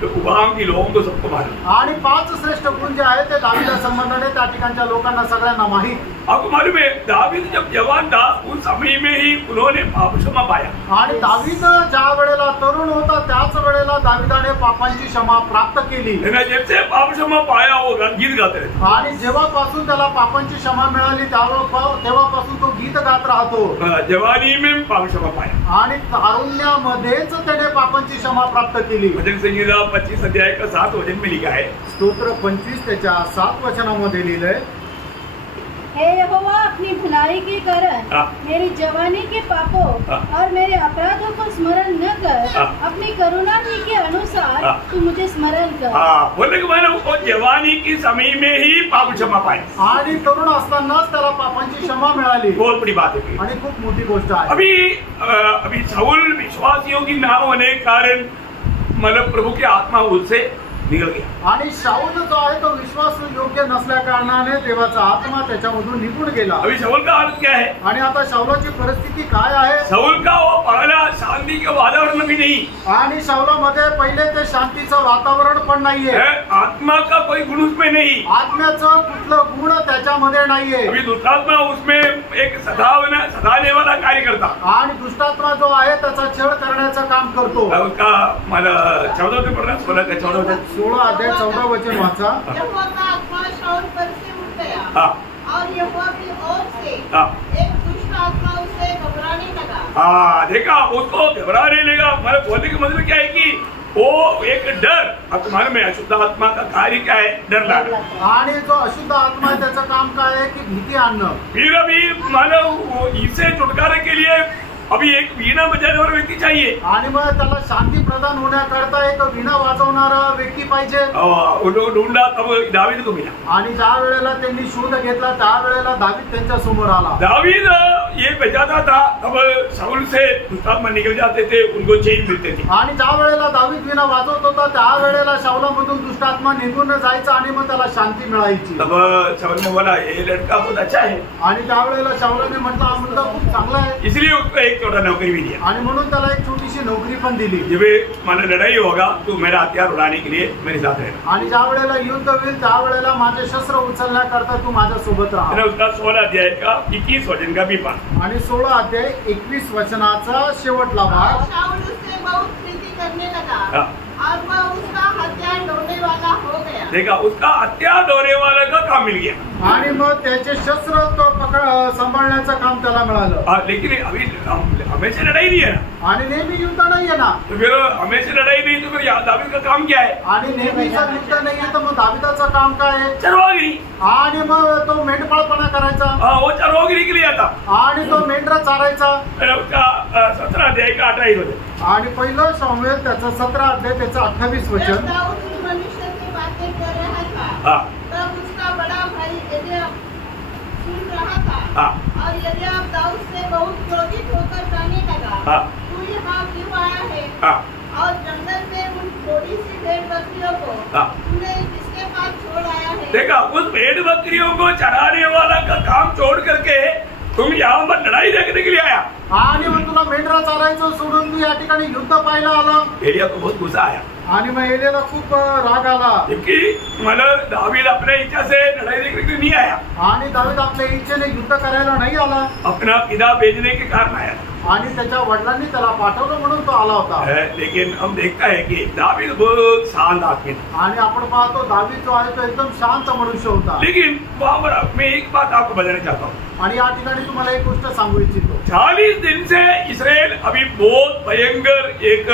तो उबाम की लोगों को सबको मालूम. आणि 5 श्रेष्ठ गुण जे आहेत ते दावीदा संबंधाने त्या ठिकाणच्या लोकांना सगळ्यांना माहित. आपको मालूम है दावीद जब जवान था उस समय में ही उन्होंने पाप क्षमा पाया. आणि दावीद ज्या वेळेला तरुण होता त्याच वेळेला दावीदाने पापांची क्षमा प्राप्त केली. जब से पाप क्षमा पाया वो गीत गाते रहते. आणि जेव्हापासून त्याला पापांची क्षमा मिळाली तेव्हापासून तो गीत गात राहतो. जवानी में पाप क्षमा पाया आणि तारुण्यामध्येच त्याने पापांची क्षमा प्राप्त केली. भजन संहिता 25 अध्याय का 7 वचन में लिखा है. स्तोत्र 25 त्याच्या 7 वचनामध्ये लिहिलंय, हे यहोवा अपनी भलाई के कारण मेरी जवानी के पापों और मेरे अपराधों को स्मरण न कर, अपनी करुणा ही के अनुसार तू मुझे स्मरण कर. बोलने के मैंने वो जवानी की समय में ही पाप क्षमा पाए आणि तरुण असतानाच त्याला पापांची क्षमा मिळाली. बहुत बड़ी बात है आणि खूप मोठी गोष्ट आहे. अभी शाऊल विश्वासियों की ना होने के कारण मतलब प्रभु की आत्मा उससे निकल गया. आणि शाऊल जो आहे तो विश्वास योग्य नसल्या कारणाने देवाचा आत्मा त्याच्यामधून निघून गेला. अभी शाऊल का हालत क्या है? आणि आता शाऊलाची परिस्थिती काय आहे? शाऊल का वो पहला शांति के वातावरण भी नहीं. आणि शाऊलामध्ये पहिले ते शांतीचं वातावरण पण नाहीये. आत्मा का कोई गुण उसमें नहीं. आत्म्याचं कुठलं गुण त्याच्यामध्ये नाहीये. अभी दुष्टात्मा उसमें एक सदाने वाला कार्य करता. आणि दुष्टात्मा जो आहे त्याचा छळ करण्याचं काम करतो. उसका मला 14 ते पढ़ना 16 अध्याय 14 वचन वाचा. यहोवा का आत्मा शाऊल पर से उठ गया और यहोवा की ओर से एक दुष्ट आत्मा उसे घबराने लगा. देखा उसको घबराने लगा. हमारे बोलने का मतलब क्या है कि वो एक डर. अब तुम्हारे में अशुद्ध आत्मा का कार्य क्या है? डर लाना. आणि जो अशुद्ध आत्मा आहे त्याचं काम काय आहे की भीती आणणं. फिर अभी मानव इससे छुटकारे के लिए अभी एक वीणा बजाने वाला व्यक्ती चाहिए. आणि मग त्याला शांती प्रदान होण्याकरता एक वीणा वाजवणारा व्यक्ती पाहिजे. ढूंढा तब दावीद को मिला. आणि ज्या वेळेला त्यांनी शोध घेतला त्या वेळेला दावीद त्यांच्या समोर आला. दावीद ये बजाता था तब शाऊल से दुष्टात्मा निकल जाते थे, उनको चैन मिलते थे. आणि ज्या वेळेला दावीद वीणा वाजवत होता त्या वेळेला शाऊलामधून दुष्टात्मा निघून जायचा आणि मग त्याला शांती मिळायची. तब शाऊल ने बोला ये लड़का बहुत अच्छा है. आणि त्या वेळेला शाऊलाने म्हटलं हा मुलगा खूप चांगला आहे. इसलिए उसको एक छोटा नौकरी भी दिया. आणि म्हणून त्याला एक छोटीशी नोकरी पण दिली. जब माने लड़ाई होगा तो मेरा हथियार उड़ाने के लिए मेरे साथ रहना. आणि ज्या वेळेला युद्ध होईल त्या वेळेला माझे शस्त्र उचलण्याकरता तू माझ्या सोबत राहा. उसका 16 अध्याय का 21 वचन का भी पाठ. आणि 16 अध्याय 21 वचनाचा शेवटला भाग. शाऊल उससे बहुत प्रीति करने लगा और वह उसका हथियार ढोने वाला हो गया. देखा उसका हथियार ढोने वाला का काम मिल गया. आणि मग त्याचे शस्त्र तो सांभाळण्याचं काम त्याला मिळालं. लेकिन अभी हमेशा लड़ाई नहीं है ना. आणि नेहमी युद्ध नाहीये ना. तो फिर हमेशा लड़ाई नहीं तो फिर दावीद का काम क्या है? आणि नेहमीचं युद्ध नाहीये तर मग दावीदाचं काम काय आहे? चरवागिरी. आणि मग तो मेंढपाळपणा करायचा. वो चरवागिरी के लिए आता. आणि तो मेंढरा चारायचा. उसका 17 अध्याय का 28 वचन. आणि पहिलं शमूएल त्याचं 17 अध्याय त्याचं 28 वचन. दाऊद मनुष्य से बातें कर रहा था तब उसका बड़ा भाई एलियाब सुन रहा था. और एलियाब दाऊद से बहुत क्रोधित होकर कहने लगा, तू यहाँ क्यों आया है? और जंगल में उन थोड़ी सी भेड़ बकरियों को तूने किसके पास छोड़ आया है? देखा उस भेड़ बकरियों को चराने वाला का काम छोड़ करके तुम यहाँ पर लड़ाई देखने के लिए आया. आणि मग तुला मेंढरा चारायचं सोडून तू या ठिकाणी युद्ध पाहायला आला. एलिया को बहुत गुस्सा आया. आणि मग एलियाला खूप राग आला. क्योंकि मतलब दावीद अपने इच्छा से लड़ाई देखने के लिए नहीं आया. आणि दावीद आपल्या इच्छेने युद्ध करायला नाही आला. अपना पिता भेजने के कारण आया. आणि त्याच्या वडिलांनी त्याला पाठवलं म्हणून तो आला होता. लेकिन हम देखता है कि दावीद बहुत शांत आदमी था. आणि आपण पाहतो दावीद जो आहे तो एकदम शांत मनुष्य होता. लेकिन वहाँ पर मैं एक बात आपको बताना चाहता हूँ. आणि या ठिकाणी तुम्हाला एक गोष्ट सांगू इच्छितो. 40 दिन से इसराइल अभी बहुत भयंकर एक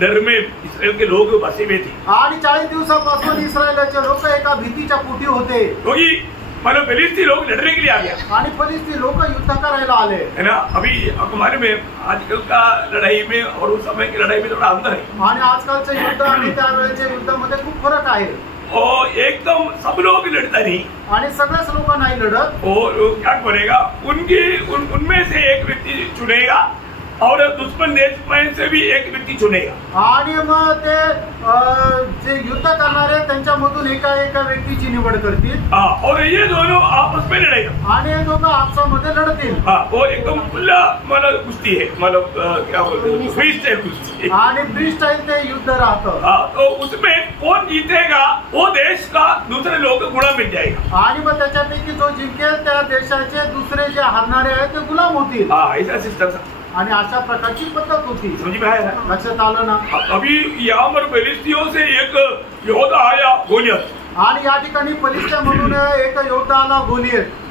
डर में इसराइल के लोग बसे हुए थे. आणि 40 दिवसापासून इस्रायलचे लोक एका भीतीच्या पोटी होते. क्योंकि मतलब फिलिस्ती लोग लड़ने के लिए आ गया. आणि फिलिस्ती लोक युद्ध करायला आले है ना. अभी हमारे में आजकल का लड़ाई में और उस समय की लड़ाई में थोड़ा अंतर है. आणि आजकालचे युद्ध आणि त्यावेळेच्या युद्धामध्ये खूप फरक आहे. और एकदम सब लोग लड़ता नहीं. आणि सगळेच लोक नाही लढत. और क्या करेगा उनमें से एक व्यक्ति चुनेगा और दुश्मन देश में से भी एक व्यक्ति चुनेगा आणि मग ते जे युद्ध करणारे त्यांच्यामधून एका व्यक्तीची निवड करतील और ये दोनों आपस में लड़ेगा आणि हे दोघं आपसामध्ये लढतील वो एकदम खुला मतलब कुश्ती है मतलब क्या बोलते हैं फ्री स्टाइल कुश्ती आणि फ्री स्टाईल ते युद्ध राहतं तो उसमें कौन जीतेगा वो देश का दूसरे लोग को गुलाम मिल जाएगा आणि मग त्याच्यापैकी जो जिंकेल त्या देशाचे दुसरे जे हारणारे आहेत ते गुलाम होतील ऐसा सिस्टम आणि अशा प्रकारची पद्धत होती समझ में आया लक्षात आलं ना अभी यहाँ पर फिलिस्तीनियों से एक योद्धा आया गोलियत आणि या ठिकाणी फलिस्त्या म्हणून एक योद्धा आला गोलियत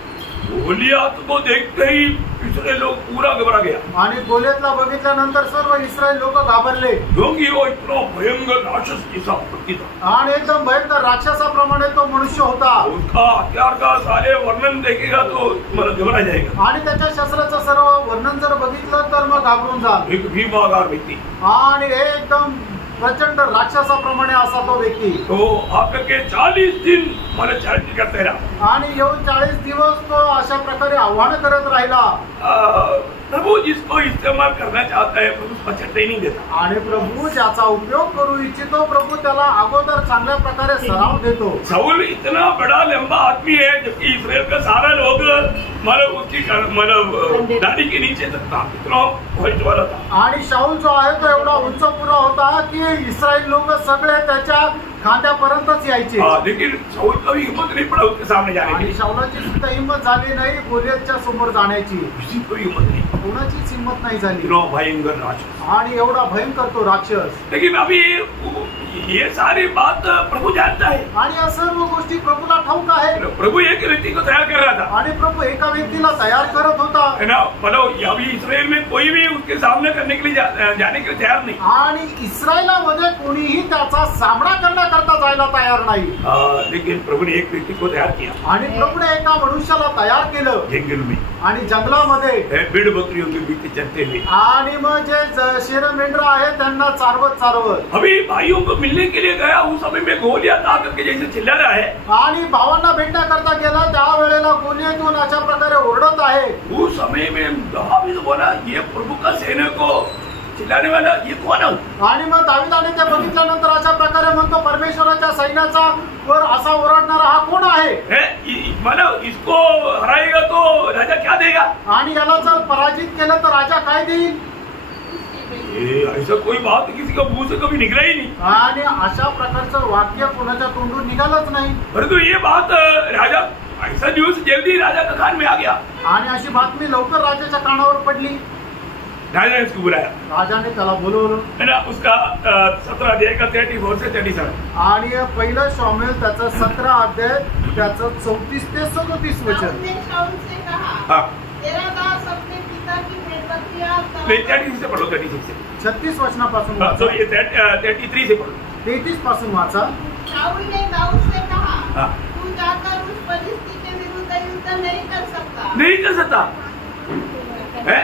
को देखते ही इस्राएल लोग पूरा घबरा गया आणि गोलियतला बघितल्यानंतर सर्व इस्रायल लोक घाबरले क्योंकि वो इतना भयंकर राक्षस जैसा प्रतीत था आणि एकदम भयंकर राक्षसाप्रमाणे तो मनुष्य होता उसका हथियार का सारे वर्णन देखेगा तो मतलब घबरा जाएगा आणि त्याच्या शस्त्राचं सर्व वर्णन जर बघितलं तर मग घाबरून जाल एक भीमाकार व्यक्ति आणि हे एकदम प्रचंड राक्षसाप्रमाणे असा तो व्यक्ती तो आकर के 40 दिन मला चॅलेंज करता रहा आणि येऊन 40 दिवस तो अशा प्रकारे आव्हान करत राहिला प्रभु जिसको इस्तेमाल करना चाहता है प्रभु उसको ट्रेनिंग देता आणि प्रभू ज्याचा उपयोग करू इच्छितो प्रभु त्याला अगोदर चांगल्या प्रकारे सराव देतो शाऊल इतना बड़ा लंबा आदमी है जबकि इस्राएल का सारा लोग मतलब उसकी मतलब दाढ़ी के नीचे तक था इतना व्हाइट वाला था आणि शाऊल जो आहे तो एवढा उंच पुरा होता की इस्रायल लोक सगळे त्याच्या खांद्यापर्यंतच यायचे लेकिन शाऊल का भी हिम्मत नहीं पड़ा उसके सामने जाने की शाऊलाची सुद्धा हिंमत झाली नाही गोलियतच्या समोर जाण्याची किसी को हिम्मत नहीं कोणाचीच हिंमत नाही झाली इतना भयंकर राक्षस आणि एवढा भयंकर तो राक्षस लेकिन अभी ये सारी बात प्रभु जानता है आणि या सर्व गोष्टी प्रभूला ठाऊक आहे प्रभु एक व्यक्ति को तैयार कर रहा था आणि प्रभू एका व्यक्तीला तयार करत होता है ना मतलब अभी इसराइल में कोई भी उसके सामने करने के लिए जाने के लिए तैयार नहीं आणि इस्रायलामध्ये कोणीही त्याचा सामना करण्याकरता जायला तयार नाही लेकिन प्रभु ने एक व्यक्ति को तैयार किया आणि प्रभूने एका मनुष्याला तयार केलं जंगल में आणि जंगलामध्ये भेड़ बकरियों के बीच चलते हुए आणि मग जे शेर मेंढर आहेत त्यांना चारवत अभी भाइयों को मिलने के लिए गया उस समय में गोलियत आकर के जैसे चिल्ला रहा है आणि भावांना भेटण्याकरता गेला त्यावेळेला गोलियतून अशा प्रकारे ओरडत आहे उस समय में दावीद बोला ये प्रभु का सैनिक को चिल्लाने वाला ये कौन है आणि मग दावीदाने ते बघितल्यानंतर अशा प्रकारे म्हणतो परमेश्वराच्या सैन्याचा वर असा ओरडणारा हा कोण आहे मतलब इसको हराएगा तो राजा क्या देगा आणि याला जर पराजित केलं तर राजा काय देईल ऐसा कोई बात किसी का मुंह से कभी निकला ही नहीं आणि अशा प्रकारचं वाक्य कोणाच्या तोंडून निघालच नाही परंतु ये बात राजा ऐसा न्यूज जल्दी राजा का कान में आ गया आणि अशी बातमी लवकर राजाच्या कानावर पडली राजा ने उसको बुलाया राजाने त्याला बोलवलं है ना उसका 17 अध्याय का 34 से 37 आणि पहिलं शामुएल त्याचं 17 अध्याय त्याचं 34 ते 37 वचन उसने शाऊल से कहा हाँ तेरा दास अपने पिता की भेड़बकरियां नहीं 36 से पढ़ो 36 से 36 वचनापासून सो ये 33 से पढ़ो 33 पासून वाचा शाऊल ने दाऊद से कहा हाँ तू जाकर उस फलिस्ती के विरुद्ध युद्ध नहीं कर सकता नहीं कर सकता है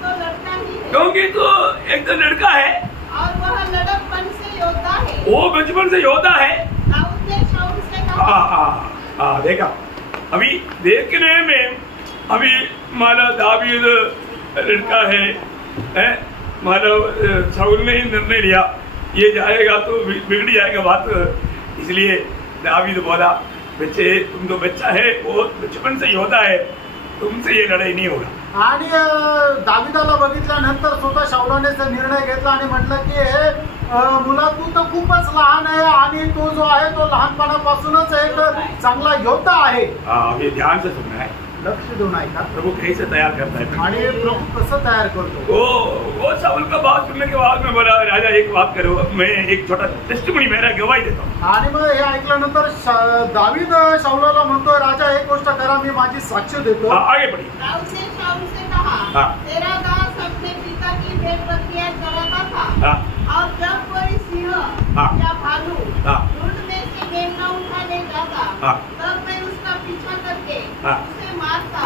तो लड़का ही है क्योंकि तो एक तो लड़का है और वह लड़कपन से योद्धा है वो बचपन से योद्धा है दाऊद ने शाऊल से कहा देखा अभी देखने में अभी माना दावीद लड़का है मानो शाऊल ने ही निर्णय लिया ये जाएगा तो बिगड़ जाएगा बात इसलिए दावीद बोला बच्चे तुम तो बच्चा है वो बचपन से योद्धा है तुमसे ये लड़ाई नहीं होगा आणि दाविदाला बघितल्यानंतर स्वतः शाऊलाने निर्णय घेतला आणि म्हटलं की हे मुला तू तर खूपच लहान आहे आणि तो जो आहे तो लहानपणापासूनच एक चांगला योद्धा आहे अभी ध्यान से सुनना है लक्ष देऊन ऐका प्रभु कैसे तैयार करता है आणि प्रभू कसं तयार करतो वो शाऊल का बात सुनने के बाद में बोला राजा एक बात करो मैं एक छोटा टेस्टिमनी मेरा गवाही देता हूँ आणि मग हे ऐकल्यानंतर दावीद शाऊलाला म्हणतोय राजा एक गोष्ट करा मी माझी साक्ष देतो आगे बढ़ी दाऊद ने शाऊल से कहा तेरा दास अपने पिता की भेड़बकरियां चराता था और जब कोई सिंह या भालू झुंड में से मेमना उठा ले जाता तब मैं उसका पीछा करके उसे मारता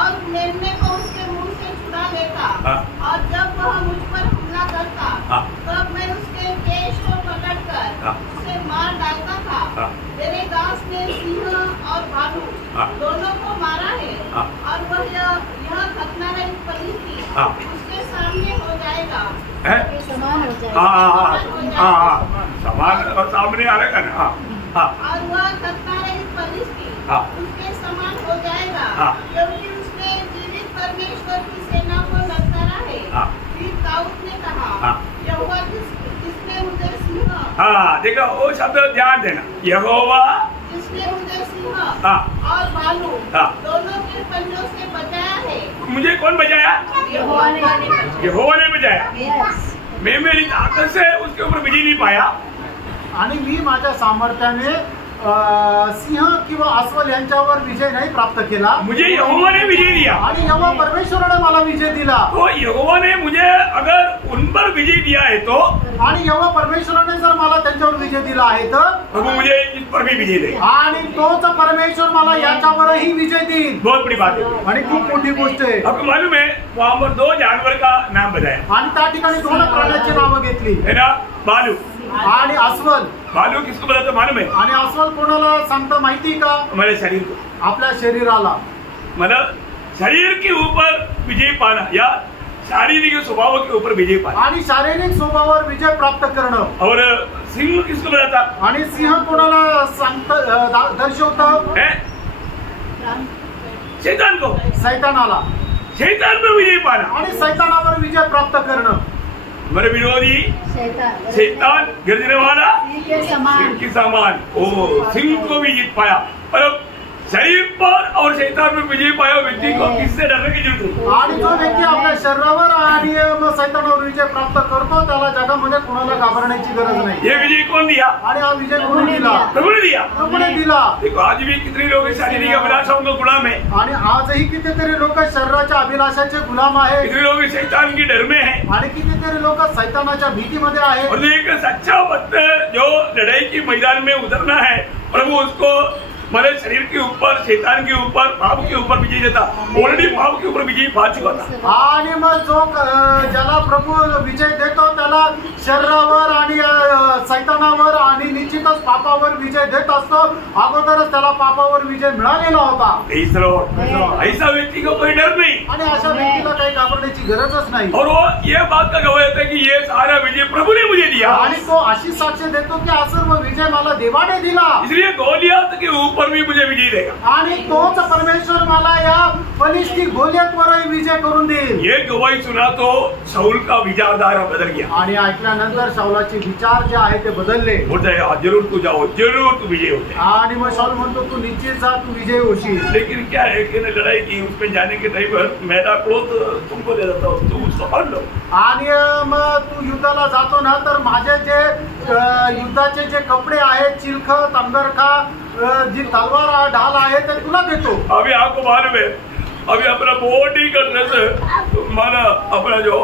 और मेमने को उसके मुंह से छुड़ा लेता और जब वह मुझ पर हमला करता तब मैं उसके केश को पकड़कर उसे मार डालता था मेरे दास ने सिंह और भालू दोनों को मारा है और वह यह घटना रही फलिस्ती समान हो जाएगा। हाँ समान और सामने आ रहा ना। हाँ और वह सत्ता रहित फलिस्ती उसके समान हो जाएगा, क्योंकि उसने जीवित परमेश्वर की सेना को ललकारा है। फिर दाऊद ने कहा, यहोवा जिसने मुझे सिंह, देखो वो शब्द ध्यान देना, यहोवा जिसने मुझे सिंह और भालू दोनों के पंजों से बचाया है। मुझे कौन बचाया? यहोवा ने बचाया। मैं मेरी ताकत से उसके ऊपर विजय नहीं पाया आणि मी माझ्या सामर्थ्याने सिंह किंवा अस्वल यांच्यावर विजय नाही प्राप्त केला। मुझे यहोवा ने विजय दिया आणि यहोवा परमेश्वराने मला विजय दिला। तो यहोवा ने मुझे अगर उन पर विजय दिया है तो, आणि यहोवा परमेश्वराने जर मला त्यांच्यावर विजय दिला आहे तर प्रभु मुझे इस पर भी विजय दे। आणि तोच परमेश्वर मला याच्यावरही विजय देईल। बहुत बड़ी बात है आणि खूप मोठी गोष्ट आहे। आपको मालूम है वहाँ पर 2 जानवर का नाम बताया आणि त्या ठिकाणी 2 प्राण्यांची नावं घेतली, है ना, भालू आणि अस्वल। भालू किसको बताता मालूम है? आणि अस्वल कोणाला सांगता माहिती का? हमारे शरीर को, आपल्या शरीराला, मतलब शरीर के ऊपर विजय पाना या शारीरिक स्वभाव के ऊपर विजय पाना। आणि शारीरिक स्वभावावर विजय प्राप्त करणं। और सिंह किसको बताता? आणि सिंह कोणाला सांगता दर्शवतं? शैतान को, सैतानाला। शैतान पर विजय पाना आणि सैतानावर विजय प्राप्त करणं। हमारे विरोधी शैतान गर्जने वाला सिंह के समान, ओ सिंह को भी जीत पाया। और शरीर पर और शैतान पर विजय पाया व्यक्ति को किससे डरने की जरूरत है? आणि जो व्यक्ती आपल्या शरीरावर आणि सैतानावर विजय प्राप्त करतो त्याला जगामध्ये कोणाला घाबरण्याची गरज नाही। ये विजय कौन दिया? आणि हा विजय कोणी दिला? प्रभु ने दिया। प्रभूने दिला। देखो आज भी कितने लोग शारीरिक अभिलाषाओं का गुलाम है, आणि आजही कितीतरी लोक शरीराच्या अभिलाषाचे गुलाम आहेत, कितने लोग शैतान की डर में है, आणि कितीतरी लोक सैतानाच्या भीतीमध्ये आहेत। और एक सच्चा भक्त जो लड़ाई के मैदान में उतरना है, प्रभु उसको हमारे शरीर के ऊपर, शैतान के ऊपर, पाप के ऊपर विजय देता। ऑलरेडी पाप के ऊपर विजय पा चुका था। आणि मग जो ज्याला प्रभू विजय देतो त्याला शरीरावर आणि सैतानावर आणि निश्चितच पापावर विजय देत असतो। अगोदरच त्याला पापावर विजय मिळालेला होता। ऐसा व्यक्ति को कोई डर नहीं, आणि अशा व्यक्तीला काही घाबरण्याची गरजच नाही। और वो ये बात का गवाह देता है कि ये सारा विजय प्रभु ने मुझे दिया। आणि तो अशी साक्ष देतो की हा सर्व विजय मला देवाने दिला, इसलिए गोलियत के ऊपर भी मुझे विजय देगा। आणि तोच परमेश्वर मला या फलिस्ती गोलियतवरही विजय करून देईल। ये गवाही सुना तो शाऊल का विचारधारा बदल गया। आणि ऐकल्यानंतर शाऊलाचे विचार जे आहे ते बदलले। बोलता है जरूर तू जाओ, जरूर तू विजय होते। आणि मग शाऊल म्हणतो तू निश्चित जा, तू विजय होशील। लेकिन क्या है कि लड़ाई की उसमें जाने के टाइम पर मेरा क्रोध तुमको दे देता हूँ, तू संभाल लो। आणि मग तू युद्धाला जातो ना तर माझे जे युद्धाचे जे कपडे आहेत, चिलखत, अंगरखा, जी तलवार ढाल आहे ते तुला देतो। अभी आपको मालूम है, अभी अपना बॉडी करने से माना अपना जो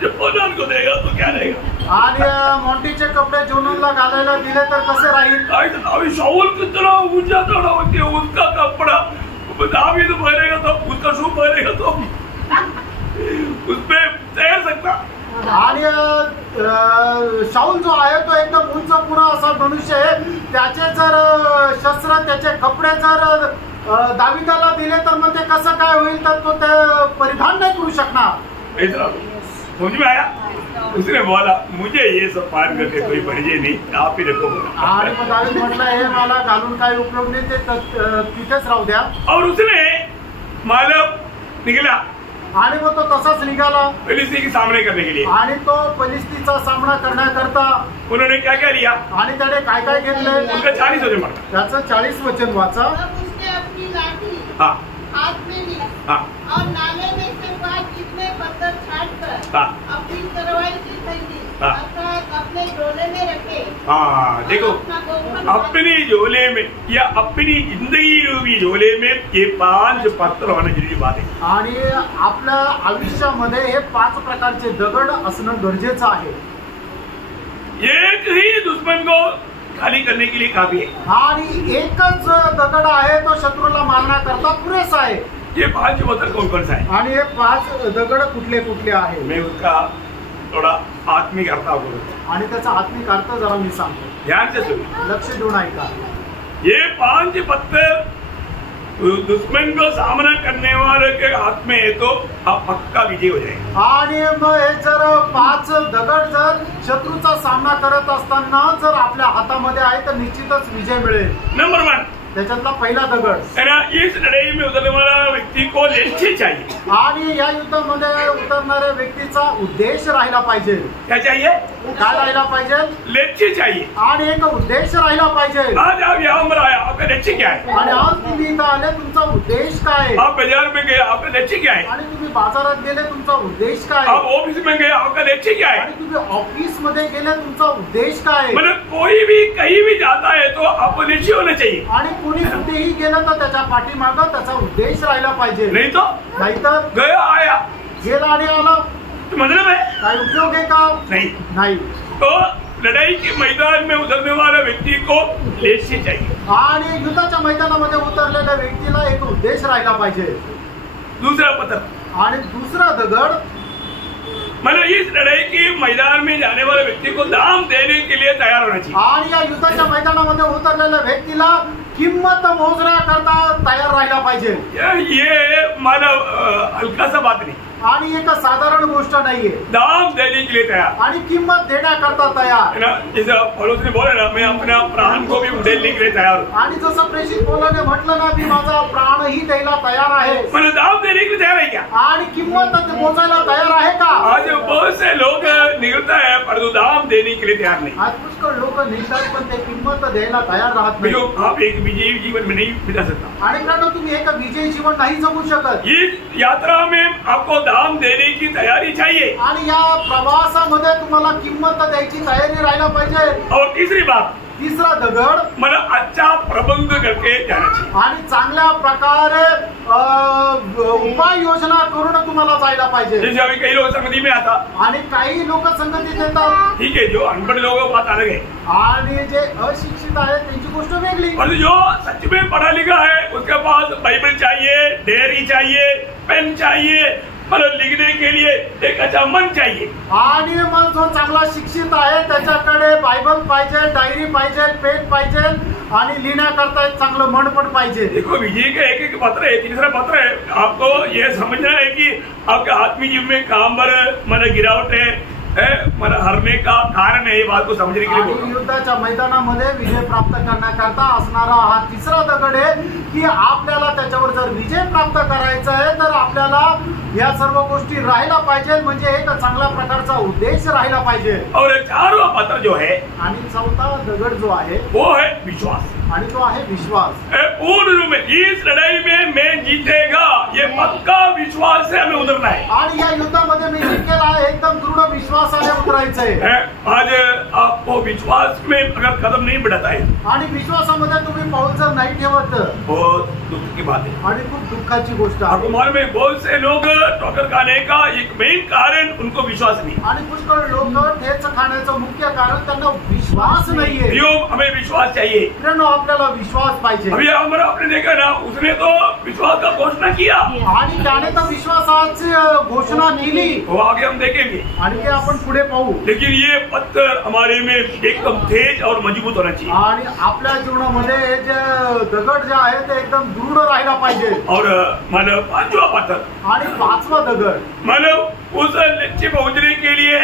जोनान को देगा तो क्या रहेगा? आणि मोंटीचे कपडे जोनानला घालायला दिले तर कसे राहील? अभी शाऊल कितना ऊंचा चढ़ा होती है, उसका कपड़ा दावीद पहनेगा तो उसका शू पहनेगा तो उसमें तैर सकता। आणि शाऊल जो आहे तो एकदम उंच पुरा असा मनुष्य आहे, त्याचे जर शस्त्र, त्याचे कपडे जर दाविदाला दिले तर मग ते कसं काय होईल, तर तो ते परिधान नाही करू शकणार। समझ में आया? उसने बोला मुझे ये सब पार करके कोई परिचय नहीं, आप ही रखो। आणि मग दावीद म्हटलं हे मला घालून काही उपयोग नाही, ते तिथेच राहू द्या। और उसने मानव निकला आणि मग तो तसाच निघाला फिलिस्ती के सामने करने के लिए। आणि तो फिलिस्तीचा सामना करण्याकरता उन्होंने क्या क्या लिया? आणि त्याने काय काय घेतलंय? उनका 40 वचन पढ़ा। त्याचं 40 वचन वाचा। तब उसने अपनी लाठी हाथ में ली और नाले में से 5 चिकने पत्थर छांटकर अपनी तलवार की थैली अर्थात अपने झोले में रखे। देखो अपनी झोले में या अपनी जिंदगी रूपी झोले में ये 5 पत्थर होना जरूरी बात है। आणि आपल्या आयुष्यामध्ये हे 5 प्रकारचे दगड असणं गरजेचं आहे। एक ही दुश्मन को खाली करने के लिए काफी है। आणि एकच दगड आहे तो शत्रूला मारण्याकरता पुरेसा आहे। ये 5 पत्थर कौन कौन सा है? आणि हे 5 दगड कुठले कुठले आहे? मैं उसका थोड़ा आत्मिक अर्थ बोलूँ आणि त्याचा आत्मिक अर्थ जरा मी सांगतो, ध्यान से सुनिए, लक्ष देऊन ऐका। ये 5 पत्थर दुश्मन को सामना करने वाले के हाथ में है तो आप पक्का विजय हो जाएगा। आणि मग हे जर 5 दगड जर शत्रूचा सामना करत असताना जर आपल्या हातामध्ये आहे तर निश्चितच विजय मिळेल। नंबर 1 त्याच्यातला पहिला दगड है ना, इस लड़ाई में उतरने वाला व्यक्ति को लक्ष्य चाहिए। आणि या युद्धामध्ये उतरणाऱ्या व्यक्तीचा उद्देश राहिला पाहिजे। क्या चाहिए? काय राहिला पाहिजे? लक्ष्य चाहिए। आणि एक उद्देश राहिला पाहिजे। आज आप यहाँ पर आए, आपका लक्ष्य क्या है? आणि आज तुम्ही इथं आले, तुमचा उद्देश काय आहे? आप बाजार में गए, आपका लक्ष्य क्या है? आणि तुम्ही बाजारात गेले, तुमचा उद्देश काय आप आहे? ऑफिस में गए, आपका लक्ष्य क्या है? आणि तुम्ही ऑफिस मध्ये गेले, तुमचा उद्देश काय आहे? मतलब कोई भी कहीं भी जाता है तो आपको लक्ष्य होना चाहिए। आणि कोणी कुठेही गेलं तर त्याच्या पाठीमागं त्याचा उद्देश राहिला पाहिजे। नहीं तो नाहीतर गया आया गेला आणि आला, तो मतलब है काय उपयोग आहे का? नाही। तो लड़ाई के मैदान में उतरने वाले व्यक्ति को लक्ष्य चाहिए। आणि युद्धाच्या मैदानामध्ये उतरलेल्या व्यक्तीला एक उद्देश राहिला पाहिजे। दूसरा पत्थर, आणि दुसरा दगड, मतलब इस लड़ाई के मैदान में जाने वाले व्यक्ति को दाम देने के लिए तैयार होना चाहिए। आणि या युद्धाच्या मैदानामध्ये उतरलेल्या व्यक्तीला किंमत मोजण्याकरता तयार राहिला पाहिजे। ये मानव हल्का सा बात नहीं, आणि एक साधारण गोष्ट नाहीये। दाम देने के लिए तैयार आणि किंमत देण्याकरता तयार है ना। जैसे पौलुस ने बोला ना, मैं अपना प्राण को भी उधेलने के लिए तैयार हूँ। आणि जसं प्रेषित पौलाने म्हटलं ना, मी माझा प्राणही द्यायला तयार आहे। मतलब दाम देने के लिए तैयार है क्या? आणि किंमत मोजायला तयार आहे का? आज बहुत से लोग निकलता है पर तो दाम देने के लिए तैयार नहीं। आज पुष्कळ लोक निघतात पण ते किंमत द्यायला तयार राहत नाही। आप एक विजयी जीवन में नहीं बिता सकता। आणि कारण तुम्ही एक विजयी जीवन नाही जगू शकत। इस यात्रा में आपको दाम देने की तैयारी चाहिए। आणि या प्रवासामध्ये तुम्हाला किंमत द्यायची तयारी राहायला पाहिजे। और तीसरी बात, तिसरा दगड, मतलब अच्छा प्रबंध करके जाना चाहिए। आणि चांगल्या प्रकारे उपाययोजना करून तुम्हाला जायला पाहिजे। जैसे अभी कई लोग संगति में आता, आणि काही लोक संगतीत येतात, ठीक है, जो अनपढ़ लोगों की बात अलग है, आणि जे अशिक्षित आहेत त्यांची गोष्ट वेगळी। और जो सच में पढ़ा लिखा है उसके पास बाइबल चाहिए, डायरी चाहिए, पेन चाहिए, मतलब लिखने के लिए एक अच्छा मन चाहिए। आणि मग जो चांगला शिक्षित आहे त्याच्याकडे बायबल पाहिजे, डायरी पाहिजे, पेन पाहिजे, आणि लिहिण्याकरता एक चांगलं मन पण पाहिजे। देखो विजय का एक एक पत्र है, तीसरा पत्र है, आपको यह समझना है कि आपके आत्मीय जीवन में कहां पर मतलब गिरावट है, मला हरने का कारण है, ये बात को समझने के लिए बोल रहा हूं। युद्धाच्या मैदानामध्ये विजय प्राप्त करण्याकरता असणारा हा तिसरा दगड आहे की आपल्याला त्याच्यावर जर विजय प्राप्त करायचा आहे तर आपल्याला या सर्व गोष्टी राहायला पाहिजे, म्हणजे एक चांगल्या प्रकारचा उद्देश राहिला पाहिजे। और चारवा पत्र जो है, आणि चौथा दगड जो आहे वो है विश्वास। आणि तो आहे विश्वास। पूर्ण रूप में इस लड़ाई में मैं जीतेगा, ये पक्का विश्वास से हमें उतरना है। आणि या युद्धामध्ये मी जिंकेल आहे, एकदम दृढ विश्वासाने उतरायचं आहे। आज आपको विश्वास में अगर कदम नहीं बढ़ाता है, आणि विश्वासामध्ये तुम्ही पाऊल जर नाही ठेवत, बहुत दुख की बात है। आणि खूप दुःखाची गोष्ट आहे। आपको मालूम है बहुत से लोग ठोकर खाने का एक मेन कारण उनको विश्वास नहीं। आणि पुष्कळ लोक ठेच खाण्याचं मुख्य कारण त्यांना विश्वास नाहीये। हमें विश्वास चाहिए, आपल्याला विश्वास पाहिजे। अभी हमारा आपने देखा ना, उसने तो विश्वास का घोषणा किया, आणि त्याने तर विश्वासाची घोषणा केली, वो आगे हम देखेंगे, आणि ते आपण पुढे पाहू। लेकिन ये पत्थर हमारे में एकदम तेज और मजबूत होना चाहिए। आणि आपल्या जीवनामध्ये जे दगड जे आहे ते एकदम दृढ राहिला पाहिजे। और मानव पांचवा पत्थर, आणि पाचवा दगड, मानव उस लक्ष्य पहुंचने के लिए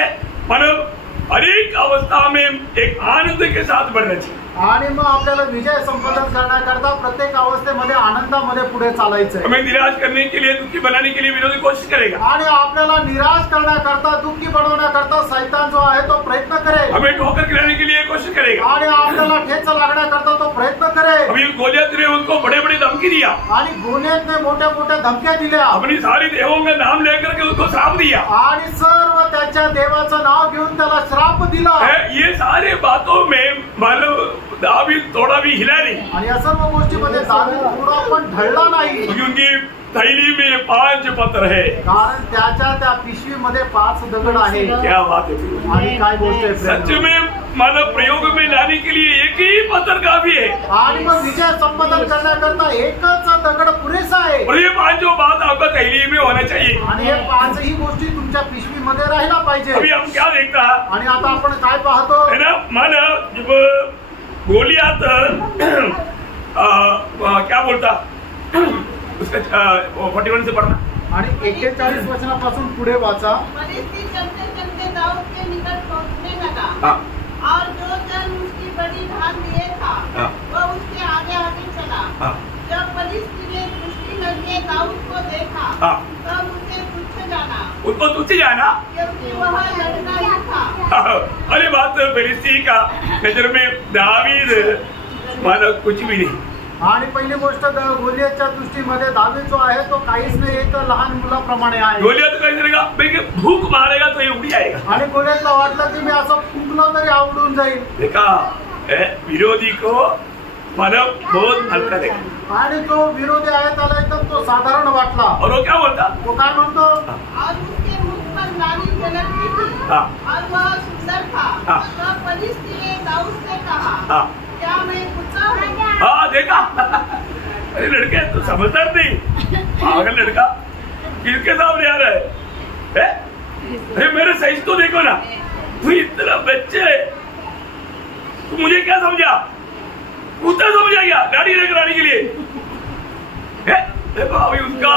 मानव अनेक अवस्था में एक आनंद के साथ बढ़ना चाहिए। आणि मग आपल्याला विजय संपादन करण्याकरता प्रत्येक अवस्थेमध्ये आनंदामध्ये पुढे चालायचं आहे। हमें निराश करने के लिए, दुखी बनाने के लिए विरोधी कोशिश करेगा। आणि आपल्याला निराश करण्याकरता, दुःखी बनवण्याकरता शैतान जो आहे तो प्रयत्न करेल। हमें ठोकर खिलाने के लिए कोशिश करेगा। आणि आपल्याला ठेच लागण्याकरता तो प्रयत्न करेल। अभी गोलियत ने उनको बड़े बड़े धमकी दिया, आणि गोलियतने मोठ्या मोठ्या धमक्या दिल्या, अपनी सारी देवों का नाम लेकर के उसको श्राप दिया, आणि सर्व त्याच्या देवाचं नाव घेऊन त्याला श्राप दिला। ये सारे बातों में मानव दावीद थोड़ा भी हिला नहीं, आणि या सर्व गोष्टीमध्ये दावीद थोडा पण ढळला नाही, क्योंकि उनकी थैली में 5 पत्थर है। कारण त्याच्या त्या पिशवीमध्ये 5 दगड आहे। क्या बात है, आणि काय गोष्ट आहे, सच में मानव प्रयोग में लाने के लिए एक ही पत्थर काफी है। आणि मग विजय संपादन करण्याकरता एकच दगड पुरेसा आहे। और ये 5 बात आपका थैली में होना चाहिए। आणि हे 5ही गोष्टी तुमच्या पिशवीमध्ये राहिला पाहिजे। अभी हम क्या देखता आणि आता आपण काय पाहतो है ना, मानव जब गोलियात क्या बोलता, उसका 41 से पढ़ना। आणि 41 वचनापासून पुढे वाचा। फलिस्ती चलते चलते दाऊद के निकट पहुंचने लगा। हाँ। और जो जन उसकी बड़ी ढाल लिए था हाँ। वह उसके आगे आगे चला। हाँ। जब फलिस्ती ने दृष्टि करके दाऊद को देखा हाँ। तब उसे तुच्छ जाना, उसको तुच्छ जाना क्योंकि वह लड़का ही था। अरे बात फिलिस्ती का नजर में दावीद मानो कुछ भी नहीं। आणि पहिली गोष्ट गोलियतच्या दृष्टीमध्ये दावीद जो आहे तो काहीच नाही, एक लहान मुलाप्रमाणे आहे। गोलियत काय करेगा, भूक मारेगा तो ये उड़ी आएगा। आणि गोलियतला वाटलं की मी असं फुंकलो तरी आवडून जाईल। देखा विरोधी को मतलब बहुत हल्का देखा। आणि जो विरोधी आहे त्याला एकदम तो साधारण वाटला। और वो क्या बोलता, तो काय म्हणतो, और उसके मुख पर लाली झलकती थी हाँ। और वह सुंदर था। हाँ। तब फलिस्ती ने दाऊद से कहा, हाँ। क्या मैं कुत्ता हूँ? हाँ देखा। अरे लड़के तू समझदार नहीं, पागल लड़का किसके सामने आ रहा है? अरे मेरे साइज तो देखो ना, तू इतना बच्चे, तू मुझे क्या समझा, कुत्ता समझा क्या गाड़ी लेकर आने के लिए? देखो अभी उसका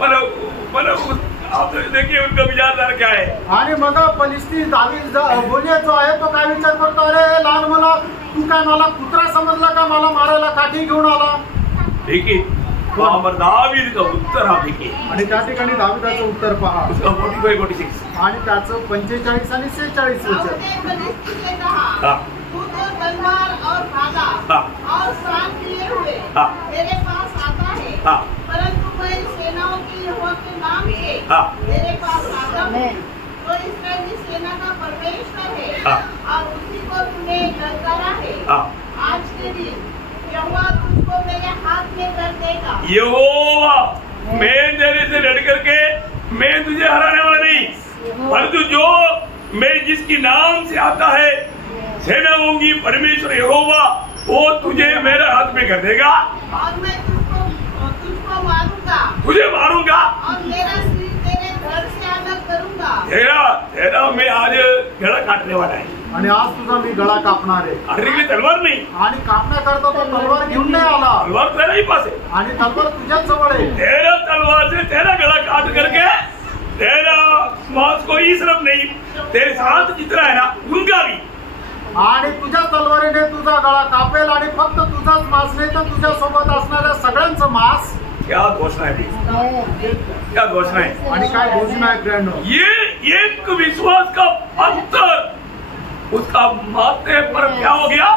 मतलब आप देखिए उनका विचारधारा क्या है। आणि मग फलिस्ती दावीद गोलियत जो आहे तो काय विचार करतो, अरे लहान मुला तू काय मला कुत्रा समजला का, मला मारायला काठी घेऊन आला। देखिए वहाँ पर दावीद का उत्तर आप देखिए, आणि त्या ठिकाणी दावीदाचं उत्तर पहा। उसका 45-46 आणि त्याचं 45 आणि 46 दाऊद वचन। ने फलिस्ती से कहा, हाँ। तू तो तलवार और भाला हाँ। और शान लिए हुए हाँ। मेरे पास आता है, हाँ। परंतु मैं सेनाओं की यहोवा के नाम से हाँ। मेरे पास आता हूँ, तो इस्राएली सेना का परमेश्वर है। हाँ। और उसी को तूने ललकारा है। हाँ। आज के दिन यहोवा तुझको मेरे हाथ में कर देगा। यहोवा मैं तेरे से लड़ करके मैं तुझे हराने वाला नहीं, परंतु जो मैं जिसकी नाम से आता है सेनाओं की परमेश्वर यहोवा वो तुझे मेरे हाथ में कर देगा। और मैं तुझको मारूंगा, तुझे मारूंगा, और मेरा सिर तेरे धड़ से अलग करूंगा। तेरा मैं आज गला काटने वाला है। आणि आज तुझा मी गळा कापणार आहे। काटने के लिए तलवार नहीं, आणि कापण्याकरता तो तलवार घेऊन नाही आला, तलवार तेरा ही पास है। आणि तलवार तुझ्याच जवळ आहे। तेरा तलवार से तेरा गला काट करके तेरा मांस को ही सिर्फ नहीं, तेरे साथ जितना है ना उनका भी। आणि तुझ्या तलवारीने तुझा गळा कापेल आणि फक्त तुझाच मांस नाही तर तुझ्या सोबत असणाऱ्या सगळ्यांचं मांस। क्या घोषणा है, क्या घोषणा है, आणि काय घोषणा आहे फ्रेंड, ये एक विश्वास का पत्थर उसका माथे पर क्या हो गया,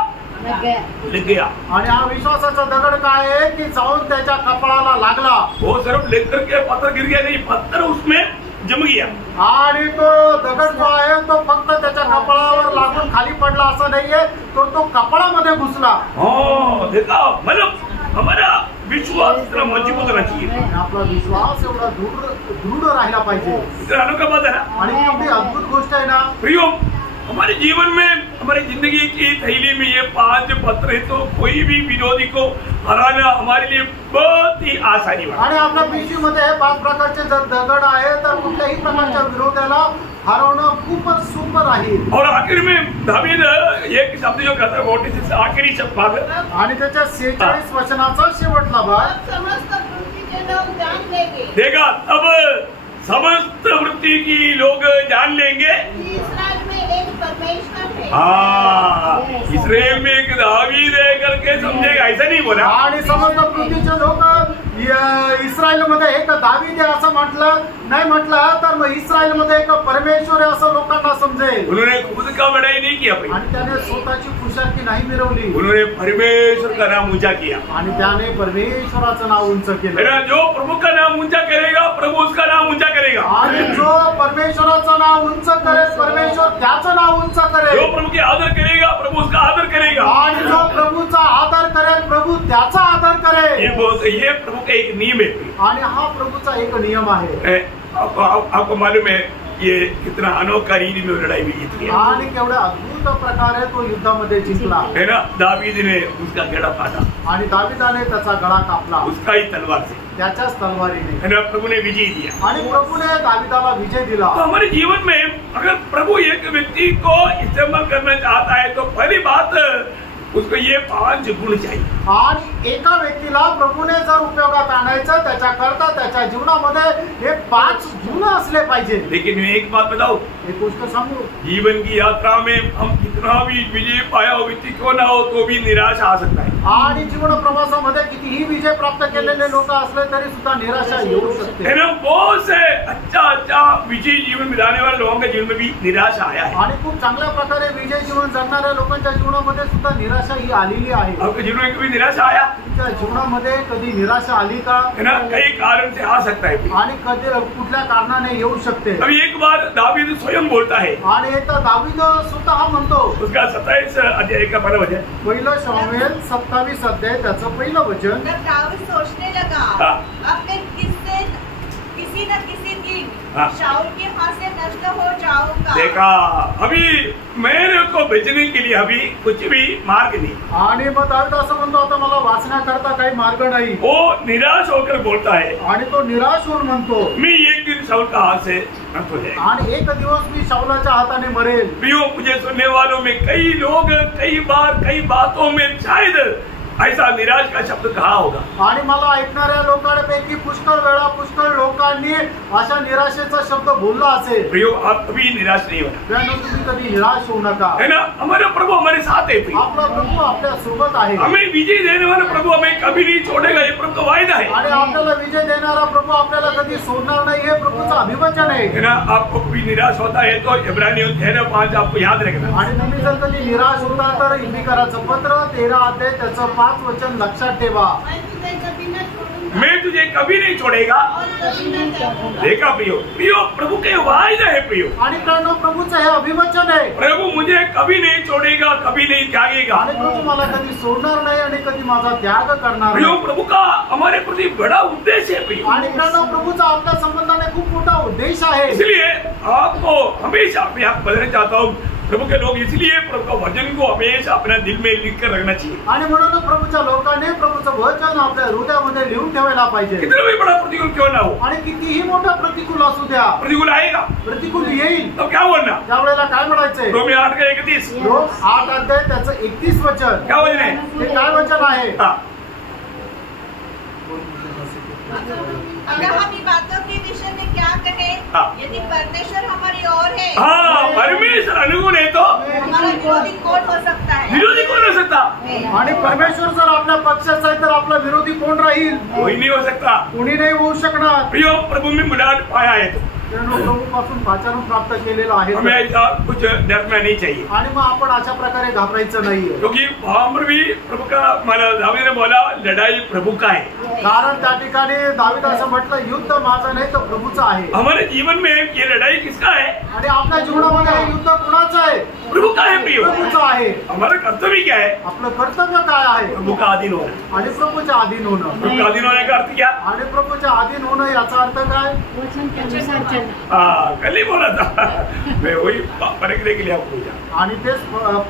लिख गया। आणि हा विश्वासाचा दगड काय आहे की जाऊन त्याच्या कपाळाला लागला। वो सिर्फ लेकर के पत्थर गिर गया नहीं, पत्थर उसमें जम गया। आणि तो दगड जो आहे तो फक्त त्याच्या कपाळावर लागून खाली पडला असं नाहीये, तो कपाळामध्ये घुसला। हो देखा, मतलब हमारा विश्वास इतना मजबूत होना चाहिए, आपला विश्वास एवढा दृढ राहिला पाहिजे। इतना अनोखा बात है ना। आणि एवढी अद्भुत गोष्ट आहे ना प्रियो, हमारे जीवन में हमारी जिंदगी की थैली में ये 5 पत्र है, तो कोई भी विरोधी को हराना हमारे लिए बहुत ही आसानी वाला। आणि आपल्या पिशवीमध्ये हे 5 प्रकारचे जर दगड आहे तर कुठल्याही प्रकारच्या विरोधाला हरवणं खूपच सोपं राहील। और आखिर में दावीद एक शब्द जो कहता है 46 आखिरी शब्द भाग, आणि त्याच्या 46 वचनाचा शेवटला भाग, अब समस्त पृथ्वी के लोग जान लेंगे देगा तब समस्त वृत्ति की लोग जान लेंगे कि इस्राएल में एक परमेश्वर है। हाँ, इस्राएल में एक दावीद है करके समझेगा, ऐसा नहीं बोला। आणि समस्त पृथ्वीचे लोक इस्रायल मध्ये एक दावीद आहे असं म्हटलं नाही, म्हटलं तर मग इस्रायल मध्ये एक परमेश्वर आहे असं लोकांना समजेल। उन्होंने खुद का बड़ाई नहीं किया भाई, आणि त्याने स्वतःची खुशाकी नाही मिरवली, उन्होंने परमेश्वर का नाम ऊंचा किया। आणि त्याने परमेश्वराचं नाव उंच केलं। जो प्रभु का नाम ऊंचा करेगा प्रभु उसका नाम ऊंचा करेगा। आणि जो परमेश्वराचं नाव उंच करेल परमेश्वर त्याचं नाव उंच करेल। जो प्रभु की आदर करेगा प्रभु उसका आदर करेगा। आणि जो प्रभूचा आदर करेल प्रभू त्याचा आदर करेल। ये प्रभु का एक नियम है। आणि हा प्रभूचा एक नियम आहे। आपको मालूम है ये कितना अनोखा रीति में लड़ाई भी जीत गया, आणि केवढ्या अद्भुत प्रकारे तो युद्धामध्ये जिंकला है ना। दावीद ने उसका गड़ा काटा, आणि दावीदाने त्याचा गळा कापला उसका ही तलवार से, त्याच्याच तलवारीने, है ना। प्रभु ने विजय दिया आणि प्रभूने दावीदाला विजय दिला। तो हमारे जीवन में अगर प्रभु एक व्यक्ति को इस्तेमाल करना चाहता है तो पहली बात उसको ये 5 गुण चाहिए। आणि एका व्यक्तीला प्रभूने जर उपयोगात आणायचं त्याच्याकरता त्याच्या जीवनामध्ये हे 5 गुण असले पाहिजे. लेकिन मैं एक बात बताऊं, एक गोष्ट सांगू, जीवन की यात्रा में हम कितना भी विजय पाया हो, व्यक्ति क्यों ना हो, तो भी निराशा आ सकता है. आणि जीवन प्रवासामध्ये कितीही विजय प्राप्त केलेले लोक असले तरी सुद्धा निराशा येऊ शकते. बहुत से अच्छा विजय जीवन बिताने वाले लोगों के जीवन में भी निराशा आया है. आणि खूप चांगल्या प्रकारे विजय जीवन जगणाऱ्या लोकांच्या जीवनामध्ये सुद्धा निराशा ही आलेली आहे. आपके जीवन में कभी निराशा आया? तुमच्या जीवनामध्ये कधी निराशा आली का? कई कारण से आ सकता है. आणि कधी कुठल्या कारणाने येऊ शकते. अभी एक बार दावीद स्वयं बोलता है, आणि एकदा दावीद स्वतः म्हणतो, उसका 27 अध्याय का पहला वचन, पहिलं शमूएल 27 अध्याय त्याचं पहिलं वचन. दावीद सोचने लगा, अब मैं किसी न किसी दिन शाऊल के हाथ से नष्ट हो जाऊंगा. देखा, अभी मेरे को बचने के लिए अभी कुछ भी मार्ग नहीं. आणि मग दावीद असं म्हणतो, आता मला वाचण्याकरता काही मार्ग नाही. वो निराश होकर बोलता है, आणि तो निराश होऊन म्हणतो, मैं एक दिन शाऊल का हाथ से नष्ट हो जाएगा. आणि एक दिवस मी शाऊलाच्या हाताने मरेल. प्रियो, मुझे सुनने वालों में कई लोग कई बार कई बातों में शायद ऐसा निराश का शब्द कहा होगा. आणि मला ऐकणाऱ्या लोकांपैकी पुष्कळ वेळा पुष्कळ लोकांनी अशा निराशेचा शब्द बोलला असेल. प्रियो, आप कभी निराश नहीं होना. तुम्ही कधी निराश होऊ नका. है ना, हमारा प्रभु हमारे साथ है. आपला प्रभू आपल्या सोबत आहे. हमें विजय देने वाला प्रभु हमें कभी नहीं छोड़ेगा, ये प्रभु का वायदा है. आणि आपल्याला विजय देणारा प्रभू आपल्याला कधी सोडणार नाही, हे प्रभूचं अभिवचन आहे. है ना, आपको कभी निराश होता है तो इब्रानियों 13:5 आपको याद रखना. आणि तुम्ही जर कधी निराश होता तर इब्रिकराचं पत्र 13 अध्याय त्याचं 5 वचन लक्षात ठेवा. मैं तुझे कभी नहीं छोड़ेगा. देखा प्रियो, प्रभु के वायदा है प्रियो. आणि प्रभूचं हे अभिवचन आहे. प्रभू मुझे कभी नहीं छोड़ेगा, कभी नहीं त्यागेगा. आणि प्रभू मला कधी सोडणार नाही आणि कधी माझा त्याग करणार प्रियो, नाही. प्रभु का हमारे प्रति बड़ा उद्देश्य है प्रियो. आणि प्रभूचा आपल्या संबंधाने खूप मोठा उद्देश आहे. इसलिए आपको हमेशा मैं आपको बताना चाहता हूँ, प्रभु के लोग इसलिए प्रभु का वचन को हमेशा अपना दिल में लिख कर रखना चाहिए. आणि म्हणून प्रभूच्या लोकांनी प्रभूचं वचन आपल्या हृदयामध्ये लिहून ठेवायला पाहिजे. कितना भी बड़ा प्रतिकूल क्यों ना हो. आणि कितीही मोठा प्रतिकूल असू द्या, प्रतिकूल आएगा, प्रतिकूल येईल, तो क्या बोलना. त्यावेळेला काय म्हणायचंय? रोमी 8:31. 8 अध्याय त्याचं 31 वचन. क्या वचन है? ते काय वचन आहे? अगर हम इन बातों के विषय में क्या कहें, यदि परमेश्वर हमारी ओर है, परमेश्वर अनुकूल है तो हमारा विरोधी कौन हो सकता है? विरोधी कोण हो सकता. आणि परमेश्वर जर आपल्या पक्षाचा आहे तर आपला विरोधी कोण राहील? कोई नहीं हो सकता. कोणी नाही होऊ शकणार. प्रियो, प्रभु में बुलान पाया है तो प्रभू पासून पाचारण प्राप्त केलेलं आहे. हमें ऐसा कुछ डरना नहीं चाहिए. आणि मग आपण अशा प्रकारे घाबरायचं नाहीये. क्योंकि वहां पर भी प्रभु का, दावीद ने बोला, लड़ाई प्रभु का है. कारण त्या ठिकाणी दावीद असं म्हटलं, युद्ध माझं नाही तर प्रभूचं आहे. हमारे जीवन में ये लड़ाई किसका है? आणि आपल्या जीवनामध्ये हे युद्ध कुणाचं आहे? प्रभु का है प्रियो. प्रभूचं आहे. हमारा कर्तव्य क्या है? आपलं कर्तव्य काय आहे? प्रभु का अधीन होना. आणि प्रभूच्या अधीन होणं. प्रभु का अधीन होने का अर्थ क्या? आणि प्रभूच्या अधीन होणं याचा अर्थ काय? वचन के अनुसार चलना. हाँ, कल ही बोला था. मैं वही परखने के लिए आपको पूछा. आणि तेच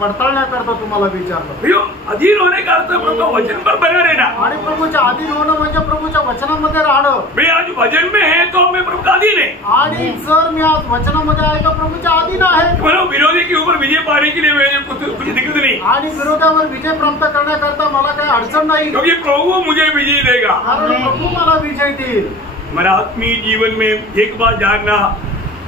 पडताळण्याकरता तुम्हाला विचारलं. प्रियो, अधीन होने का अर्थ प्रभु का वचन पर बने रहना. आणि प्रभूच्या अधीन होणं म्हणजे प्रभूच्या वचनामध्ये राहणं. मैं आज वचन में है तो मैं प्रभु का अधीन है. आणि जर मी आज वचनामध्ये आहे तर प्रभूच्या अधीन आहे. मतलब विरोधी के ऊपर विजय पाने के लिए मुझे कुछ दिक्कत नहीं. आणि विरोधावर विजय प्राप्त करण्याकरता मला काही अडचण नाही. क्योंकि प्रभु मुझे विजय देगा. कारण प्रभू मला विजय देईल. हमारा आत्मीय जीवन में एक बात जानना,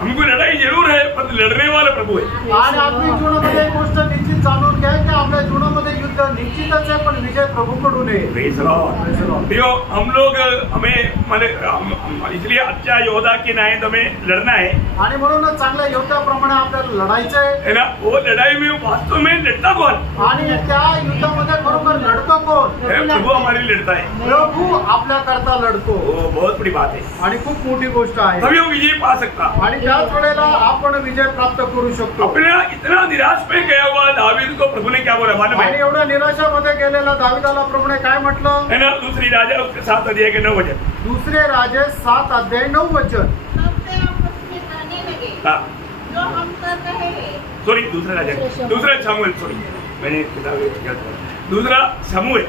हमको लड़ाई जरूर है पर लड़ने वाला प्रभु है. आणि आत्मिक जीवनामध्ये एक गोष्ट निश्चित जाणून घ्या की आपल्या जीवनामध्ये युद्ध निश्चितच आहे, पण विजय प्रभूकडून आहे. Praise Lord. प्रियो, हम लोग इसलिए अच्छा योद्धा के नाते हमें लड़ना है. आणि म्हणून चांगल्या योद्ध्याप्रमाणे आपल्याला लढायचंय है ना. वो लड़ाई में वास्तव में लड़ता कौन? आणि त्या युद्धामध्ये खरोखर लढतो कोण? प्रभु हमारे लिए लड़ता है. प्रभू आपल्या करता लढतो. वो बहुत बड़ी बात है. आणि खूप मोठी गोष्ट आहे. तभी वो विजय पा सकता. आणि त्याच वेळेला आपण विजय प्राप्त करू शकतो. अपने इतना निराश में गया हुआ दावीद को प्रभु ने क्या बोला मालूम आणि है? एवढ्या निराशामध्ये गेलेला दावीदाला प्रभूने काय म्हटलं? है ना, दूसरी राजा उसके 7 अध्याय के 9 वचन. दुसरे राजे 7 अध्याय 9 वचन. सबसे आपस में करने लगे जो हम कर रहे हैं. सॉरी, दूसरा राजा, दूसरा शमूएल. सॉरी, मैंने किताब दूसरा शमूएल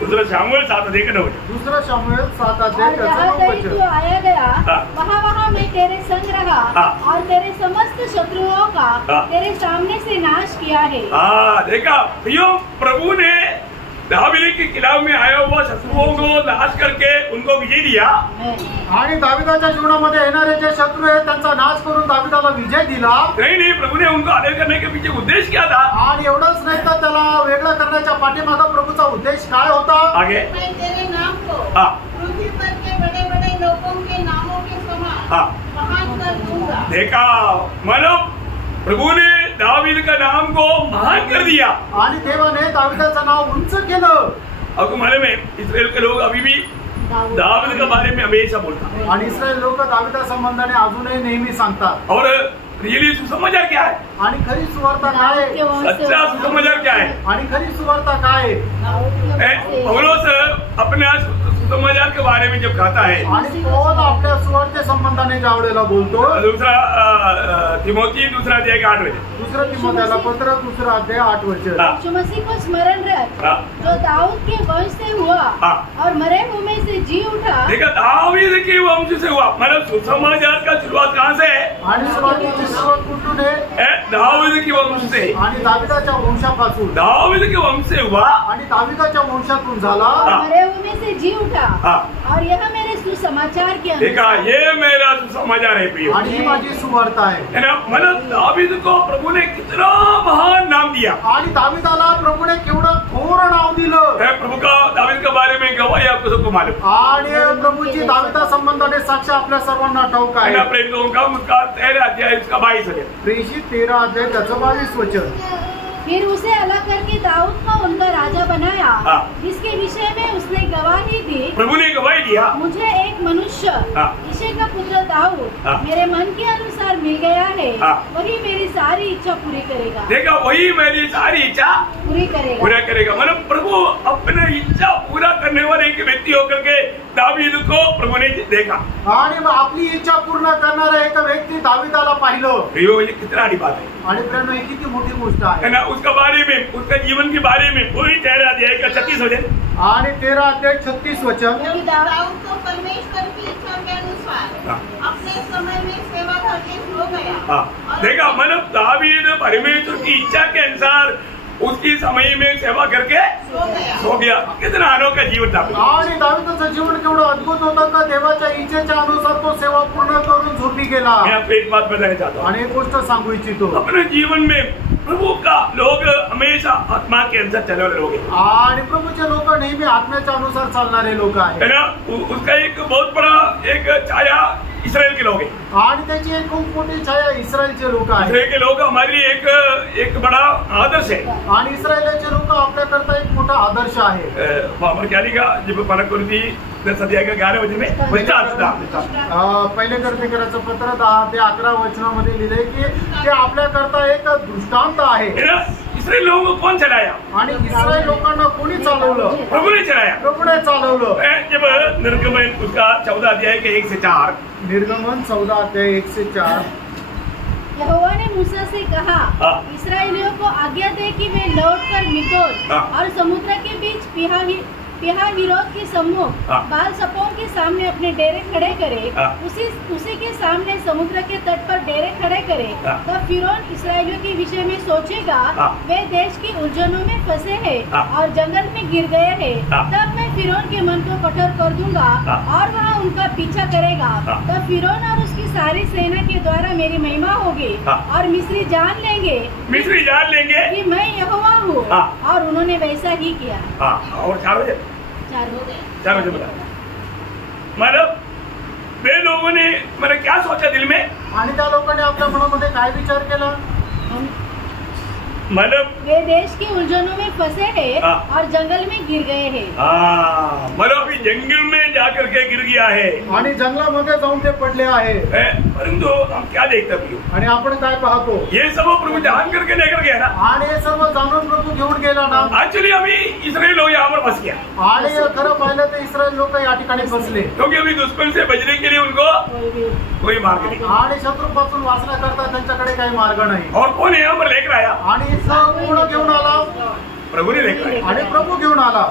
7 अध्याय के 9 वचन. दूसरा शमूएल 7 अध्याय और जहाँ 9 कहीं वचन. तू आया गया वहाँ मैं तेरे संग रहा और तेरे समस्त शत्रुओं का तेरे सामने से नाश किया है. देखा प्रियो, प्रभु ने दावीद के खिलाफ में आया हुआ शत्रुओं को नाश करके उनको विजय दिया। आणि दाविदाच्या जीवनामध्ये येणारे जे शत्रू आहेत त्यांचा नाश करून दाविदाला विजय दिला। नहीं, प्रभु ने उनको अलग करने के पीछे उद्देश्य क्या था? आणि एवढंच नाही तर त्याला वेगळं करण्याच्या पाठीमागे प्रभूचा उद्देश काय होता? आगे तेरे नाम को हाँ पृथ्वी पर के बड़े बड़े लोगों के नामों के समान हाँ महान कर दूंगा। देखा, मतलब प्रभु ने दावीद का नाम को महान कर दिया आणि देवाने दाविदाचं नाव उंच केलं। अब तुम्हारे में इस्राएल के लोग अभी भी दावीद के बारे में हमेशा बोलता है आणि इस्रायल लोक दाविदा संबंधाने अजूनही नेहमी सांगतात। और रियली सुसमाचार क्या है? आणि खरी सुवार्ता काय आहे? सच्चा सुसमाचार क्या है? आणि खरी सुवार्ता काय आहे? पौलुस अपने सुसमाचार के बारे में जब कहता है आणि पौल आपल्या सुवार्ते संबंधाने ज्या वेळेला बोलतो, दूसरा तिमोथी दूसरा अध्याय का 8 वचन, दुसरं तिमोथेला पत्र दुसरा अध्याय 8 वचन, यीशु मसीह को स्मरण रख जो दाऊद के वंश से हुआ और मरे हुए में से जी उठा। देखा, दावीद के वंश से हुआ, मतलब सुसमाचार का शुरुआत कहाँ से है? आणि सुवार्तेची सुरुवात कुठून आहे? दावीद के वंश से, आणि दाविदाच्या वंशापासून, दावीद के वंश से हुआ आणि दाविदाच्या वंशातून झाला और मरे हुए में से जी उठा हाँ। और यह मेरे सुसमाचार के देखा, ये मेरा सुसमाचार है प्रिय, आणि ही माझी सुवार्ता आहे। है ना? मतलब दावीद को प्रभु ने कितना महान नाम दिया, आणि दाविदाला प्रभूने केवढं थोर नाव दिलं। है प्रभु का दावीद के बारे में गवाही आपको सबको मालूम आणि प्रभूची दाविदा संबंधाने साक्ष आपल्या सर्वांना ठाऊक है ना? आहे। प्रेरितों का उसका 13 अध्याय उसका 22 वचन, प्रेषित 13 अध्याय त्याचं 22 वचन। फिर उसे अलग करके दाऊद को उनका राजा बनाया। हाँ। इसके विषय में उसने गवाही दी, प्रभु ने गवाही दिया, मुझे एक मनुष्य हाँ। इशे का पुत्र दाऊद हाँ। मेरे मन के अनुसार मिल गया है, हाँ। वही मेरी सारी इच्छा पूरी करेगा। देखा, वही मेरी सारी इच्छा पूरी करेगा। पूरा करेगा। मतलब प्रभु अपने इच्छा पूरा करने वाले एक व्यक्ति होकर के दावीद को प्रभु ने देखा, आणि मग आपली इच्छा पूर्ण करणारा एक व्यक्ती दाविदाला पाहिलं। प्रियो, ये कितना बड़ी बात है, आणि प्रेरणा ही किती मोठी गोष्ट आहे। है ना? उसका बारे में, उसका जीवन के बारे में पूरी 13 अध्याय का 36 वचन, आणि 13 अध्याय 36 वचन। क्योंकि दाऊद को परमेश्वर की इच्छा के अनुसार हाँ। अपने समय में सेवा करके हो गया। हाँ, और देखा, मतलब दावीद परमेश्वर की इच्छा के अनुसार उसकी समय में सेवा करके सो गया। कितना अनोखा जीवन था। आणि दाविदाचं जीवन केवढं अद्भुत होतं का देवाच्या इच्छेच्या अनुसार तो सेवा पूर्ण करून झोपी गेला। मैं आपको एक बात बताना चाहता हूँ, आणि एक गोष्ट सांगू इच्छितो, अपने जीवन में प्रभु का लोग हमेशा आत्मा के अनुसार चलने वाले लोग हैं, आणि प्रभूचे लोक नेहमी आत्म्याच्या अनुसार चालणारे लोक आहेत। है ना? उसका एक बहुत बड़ा एक छाया इस्राएल के लोग हैं। आणि त्याची एक खूप मोठी छाया इस्रायलचे लोक आहेत। इस्राएल के लोग हमारे लिए एक बड़ा आदर्श है। आणि इस्रायलचे लोक आपल्याकरता एक मोठा आदर्श आहे। वहाँ क्या लिखा? जब परक करी 10 अध्याय का 11 वचन में पहिले कर्तेकराचं पत्र 10 ते 11 वचनामध्ये लिहिलंय की ते आपल्याकरता एक दृष्टांत आहे। इस्राएल लोगों को कौन चलाया? आणि इस्रायल लोकांना कोणी चालवलं? प्रभु ने चलाया। प्रभूने चालवलं। जब निर्गमन उसका 14 अध्याय के 1 से 4, निर्गमन 14 अध्याय 1 से 4, यहोवा ने मूसा से कहा, इस्राएलियों को आज्ञा दे कि वे लौटकर मिकोल और समुद्र के बीच पिहा हिरोत के सम्मुख बाल सपोन के सामने अपने डेरे खड़े करे। उसी के सामने समुद्र के तट पर डेरे खड़े करे। तब फिरौन इसराइलियों के विषय में सोचेगा, वे देश की उलझनों में फंसे हैं और जंगल में गिर गए हैं। तब मैं फिरौन के मन को कठोर कर दूंगा और वहाँ उनका पीछा करेगा। तब फिरौन और उसकी सारी सेना के द्वारा मेरी महिमा होगी और मिस्री जान लेंगे कि मैं यहोवा हूँ। और उन्होंने वैसा ही किया। और 4 बजे बता, मतलब वे लोगों ने क्या सोचा दिल में? आणि त्या लोकांनी आपल्या मनामध्ये काय विचार केला? मतलब वे देश की उलझनों में फंसे हैं और जंगल में गिर गए हैं। मतलब अभी जंगल में जाकर के गिर गया है आणि जंगलामध्ये जाऊन ते पडले आहे। परंतु हम क्या देखते हैं? आणि आपण काय पाहतो? ये सब प्रभु जान करके लेकर गया ना। आणि हे सर्व जाणून प्रभू घेऊन गेला ना। एक्चुअली अभी इस्राएल लोग यहाँ पर फंस गया। आणि खरं पाहिलं तर इस्रायल लोक या ठिकाणी फसले, क्योंकि अभी दुश्मन से बचने के लिए उनको कोई मार्ग नहीं। आणि शत्रूपासून वाचण्याकरता त्यांच्याकडे काही मार्ग नाही। और कौन यहाँ पर लेकर आया? आणि कोण घेऊन आला? प्रभु ने लेकर आया। आणि प्रभू घेऊन आला।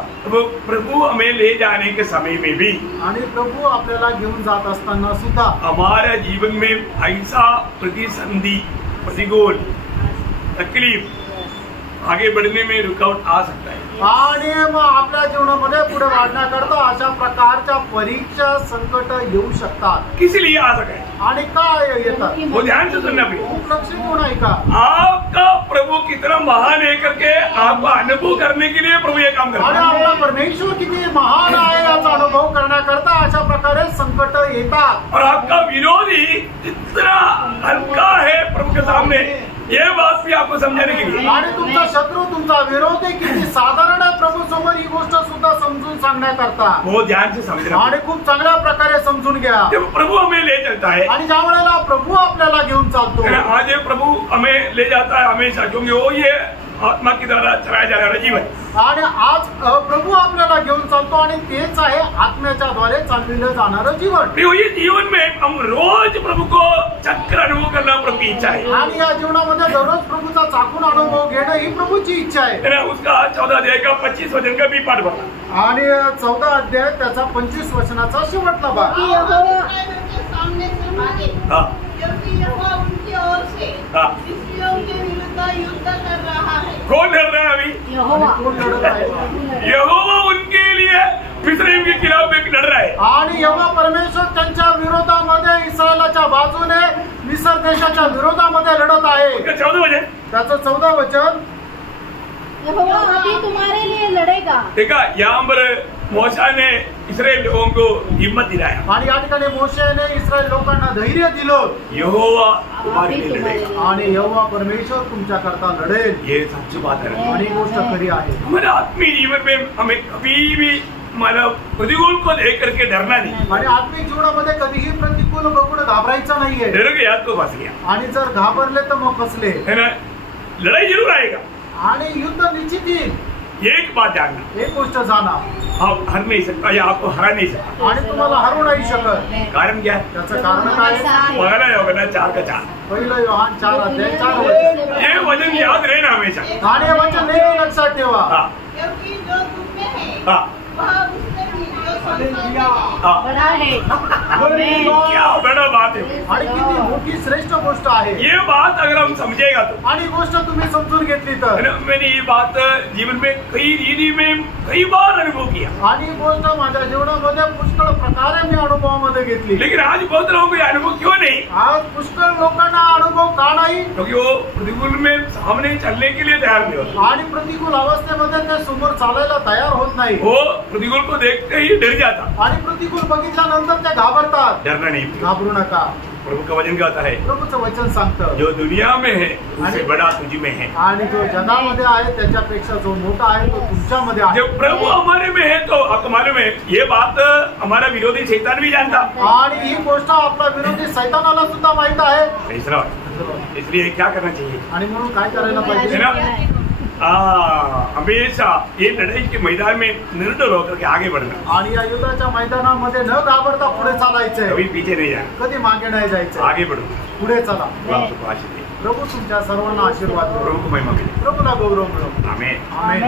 प्रभु हमें ले जाने के समय में भी, आणि प्रभू आपल्याला घेऊन जात असताना सुद्धा हमारे जीवन में ऐसा प्रतिसंधि, प्रतिकूल, तकलीफ, आगे बढ़ने में रुकावट आ सकता है। आणि मग आपल्या जीवनामध्ये पुढे वाढण्याकरता अशा प्रकारच्या परीक्षा संकट येऊ शकतात. किस लिए आ सके आणि काय येतात वो ध्यान से सुनना प्रिय. खूप लक्ष देऊन ऐका. आपका प्रभु कितना महान है करके आपको अनुभव करने के लिए प्रभु ये काम करता आणि है. आपला परमेश्वर किती महान आहे याचा अनुभव करण्याकरता अशा प्रकारे संकट येतात. और आपका विरोधी कितना हल्का है प्रभु के सामने, ये बात भी आपको समझाने के लिए. आणि तुमचा शत्रू तुमचा विरोधी किती साधारण आहे प्रभू समोर ही गोष्ट सुद्धा समजून सांगण्याकरता. वो ध्यान से समझना. आणि खूप चांगल्या प्रकारे समजून घ्या. जब प्रभु हमें ले चलता है, आणि ज्या वेळेला प्रभू आपल्याला घेऊन चालतो, आज ये प्रभु हमें ले जाता है हमेशा, क्योंकि वो ये आत्मा की द्वारा चलाया जा रहा जीवन. आणि आज प्रभू आपल्याला घेऊन चालतो आणि तेच आहे आत्म्याच्या द्वारे चालविलं जाणारं जीवन. ये जीवन में हम रोज प्रभु को चक्र अनुभव करना प्रभु की इच्छा है. आणि या जीवनामध्ये दररोज प्रभूचा चाकून अनुभव घेणं ही प्रभूची इच्छा आहे. उसका 14 अध्याय का 25 वचन का भी पाठ बना. आणि 14 अध्याय त्याचा 25 वचनाचा शेवटला भाग. सामने से भागे, क्योंकि यहोवा उनकी ओर से इस्राएलियों के विरुद्ध युद्ध कर रहा है. कौन लड़ रहा है अभी? कोण लढत आहे? यहोवा उनके लिए मिस्रईम के खिलाफ एक लड़ रहा है. आणि यहोवा परमेश्वर त्यांच्या विरोधामध्ये इस्रायलाच्या बाजूने मिस्र देशाच्या विरोधामध्ये लढत आहे. 14 वचन. त्याचं 14 वचन. यहोवा अभी तुम्हारे लिए लड़ेगा. देखा यहाँ पर मूसा ने इस्राएल लोगों को हिम्मत दिलाया. आणि या ठिकाणी मोशेने इस्रायल लोकांना धैर्य दिलं. यहोवा तुम्हारे लिए लड़ेगा. आणि यहोवा परमेश्वर तुमच्या करता लढेल. ये सच्ची बात है. आणि गोष्ट खरी आहे. हमारे आत्मीय जीवन में हमें कभी भी मतलब प्रतिकूल को लेकर के डरना नहीं. आणि आत्मिक जीवनामध्ये कधीही प्रतिकूल बघून घाबरायचं नाहीये. डर गया तो फंस गया आणि जर घाबरले तर मग फसले. है ना. लड़ाई जरूर आएगा. आणि युद्ध निश्चित येईल. एक बात जानना, एक गोष्ट जाणा, आप हर नहीं सकता या आपको हरा नहीं सकता. आणि तुम्हाला हरवू नाही शकत. कारण क्या है? त्याचं कारण काय? बघायला होगा ना 4 का 4. पहिलं योहान 4 अध्याय 4 वचन. ये वचन याद रहे ना हमेशा. आणि हे वचन नेहमी लक्षात ठेवा. हाँ क्योंकि जो तुम में है हाँ वह उससे भी जो संसार में है हाँ. बड़ा है. क्या बड़ा बात है. आणि किती मोठी श्रेष्ठ गोष्ट आहे. ये बात अगर हम समझेगा तो, आणि गोष्ट तुम्ही समजून घेतली है तर. ना, मैंने ये बात जीवन में कई रीति में कई बार अनुभव किया. आणि ही गोष्ट माझ्या जीवनामध्ये पुष्कळ प्रकारे मी अनुभवामध्ये घेतली. लेकिन आज बहुत लोगों को ये अनुभव क्यों नहीं? आज पुष्कळ लोकांना अनुभव का नाही? क्योंकि वो प्रतिकूल में सामने चलने के लिए तैयार नहीं होते. आणि प्रतिकूल अवस्थेमध्ये ते समोर चालायला तयार होत नाही. वो प्रतिकूल को देखते ही डर जाता. आणि प्रतिकूल बघितल्यानंतर ते घाबरतात. डरना नहीं. घाबरू नका. प्रभु का वचन कहता है, प्रभूचं वचन सांगतं, जो दुनिया में है उससे बड़ा तुझ में है. आणि जो जगामध्ये आहे त्याच्यापेक्षा जो मोठा आहे तो तुमच्यामध्ये आहे. जब प्रभु हमारे में है तो आपको मालूम है ये बात हमारा विरोधी शैतान भी जानता. आणि ही गोष्ट आपला विरोधी सैतानाला सुद्धा माहित आहे. तीसरा, इसलिए क्या करना चाहिए? आणि म्हणून काय करायला है पाहिजे? ना? हमेशा ये लड़ाई के मैदान में निर्डर होकर के आगे बढ़ना. आणि या युद्धाच्या मैदानामध्ये न घाबरता पुढे चालायचंय. कभी पीछे नहीं जाना. कधी मागे नाही जायचं. आगे बढ़ो. पुढे चला. आपको आशीष दे. प्रभू तुमच्या सर्वांना आशीर्वाद देवो. प्रभु को महिमा मिले. प्रभूला गौरव मिळो. आमेन. आमेन.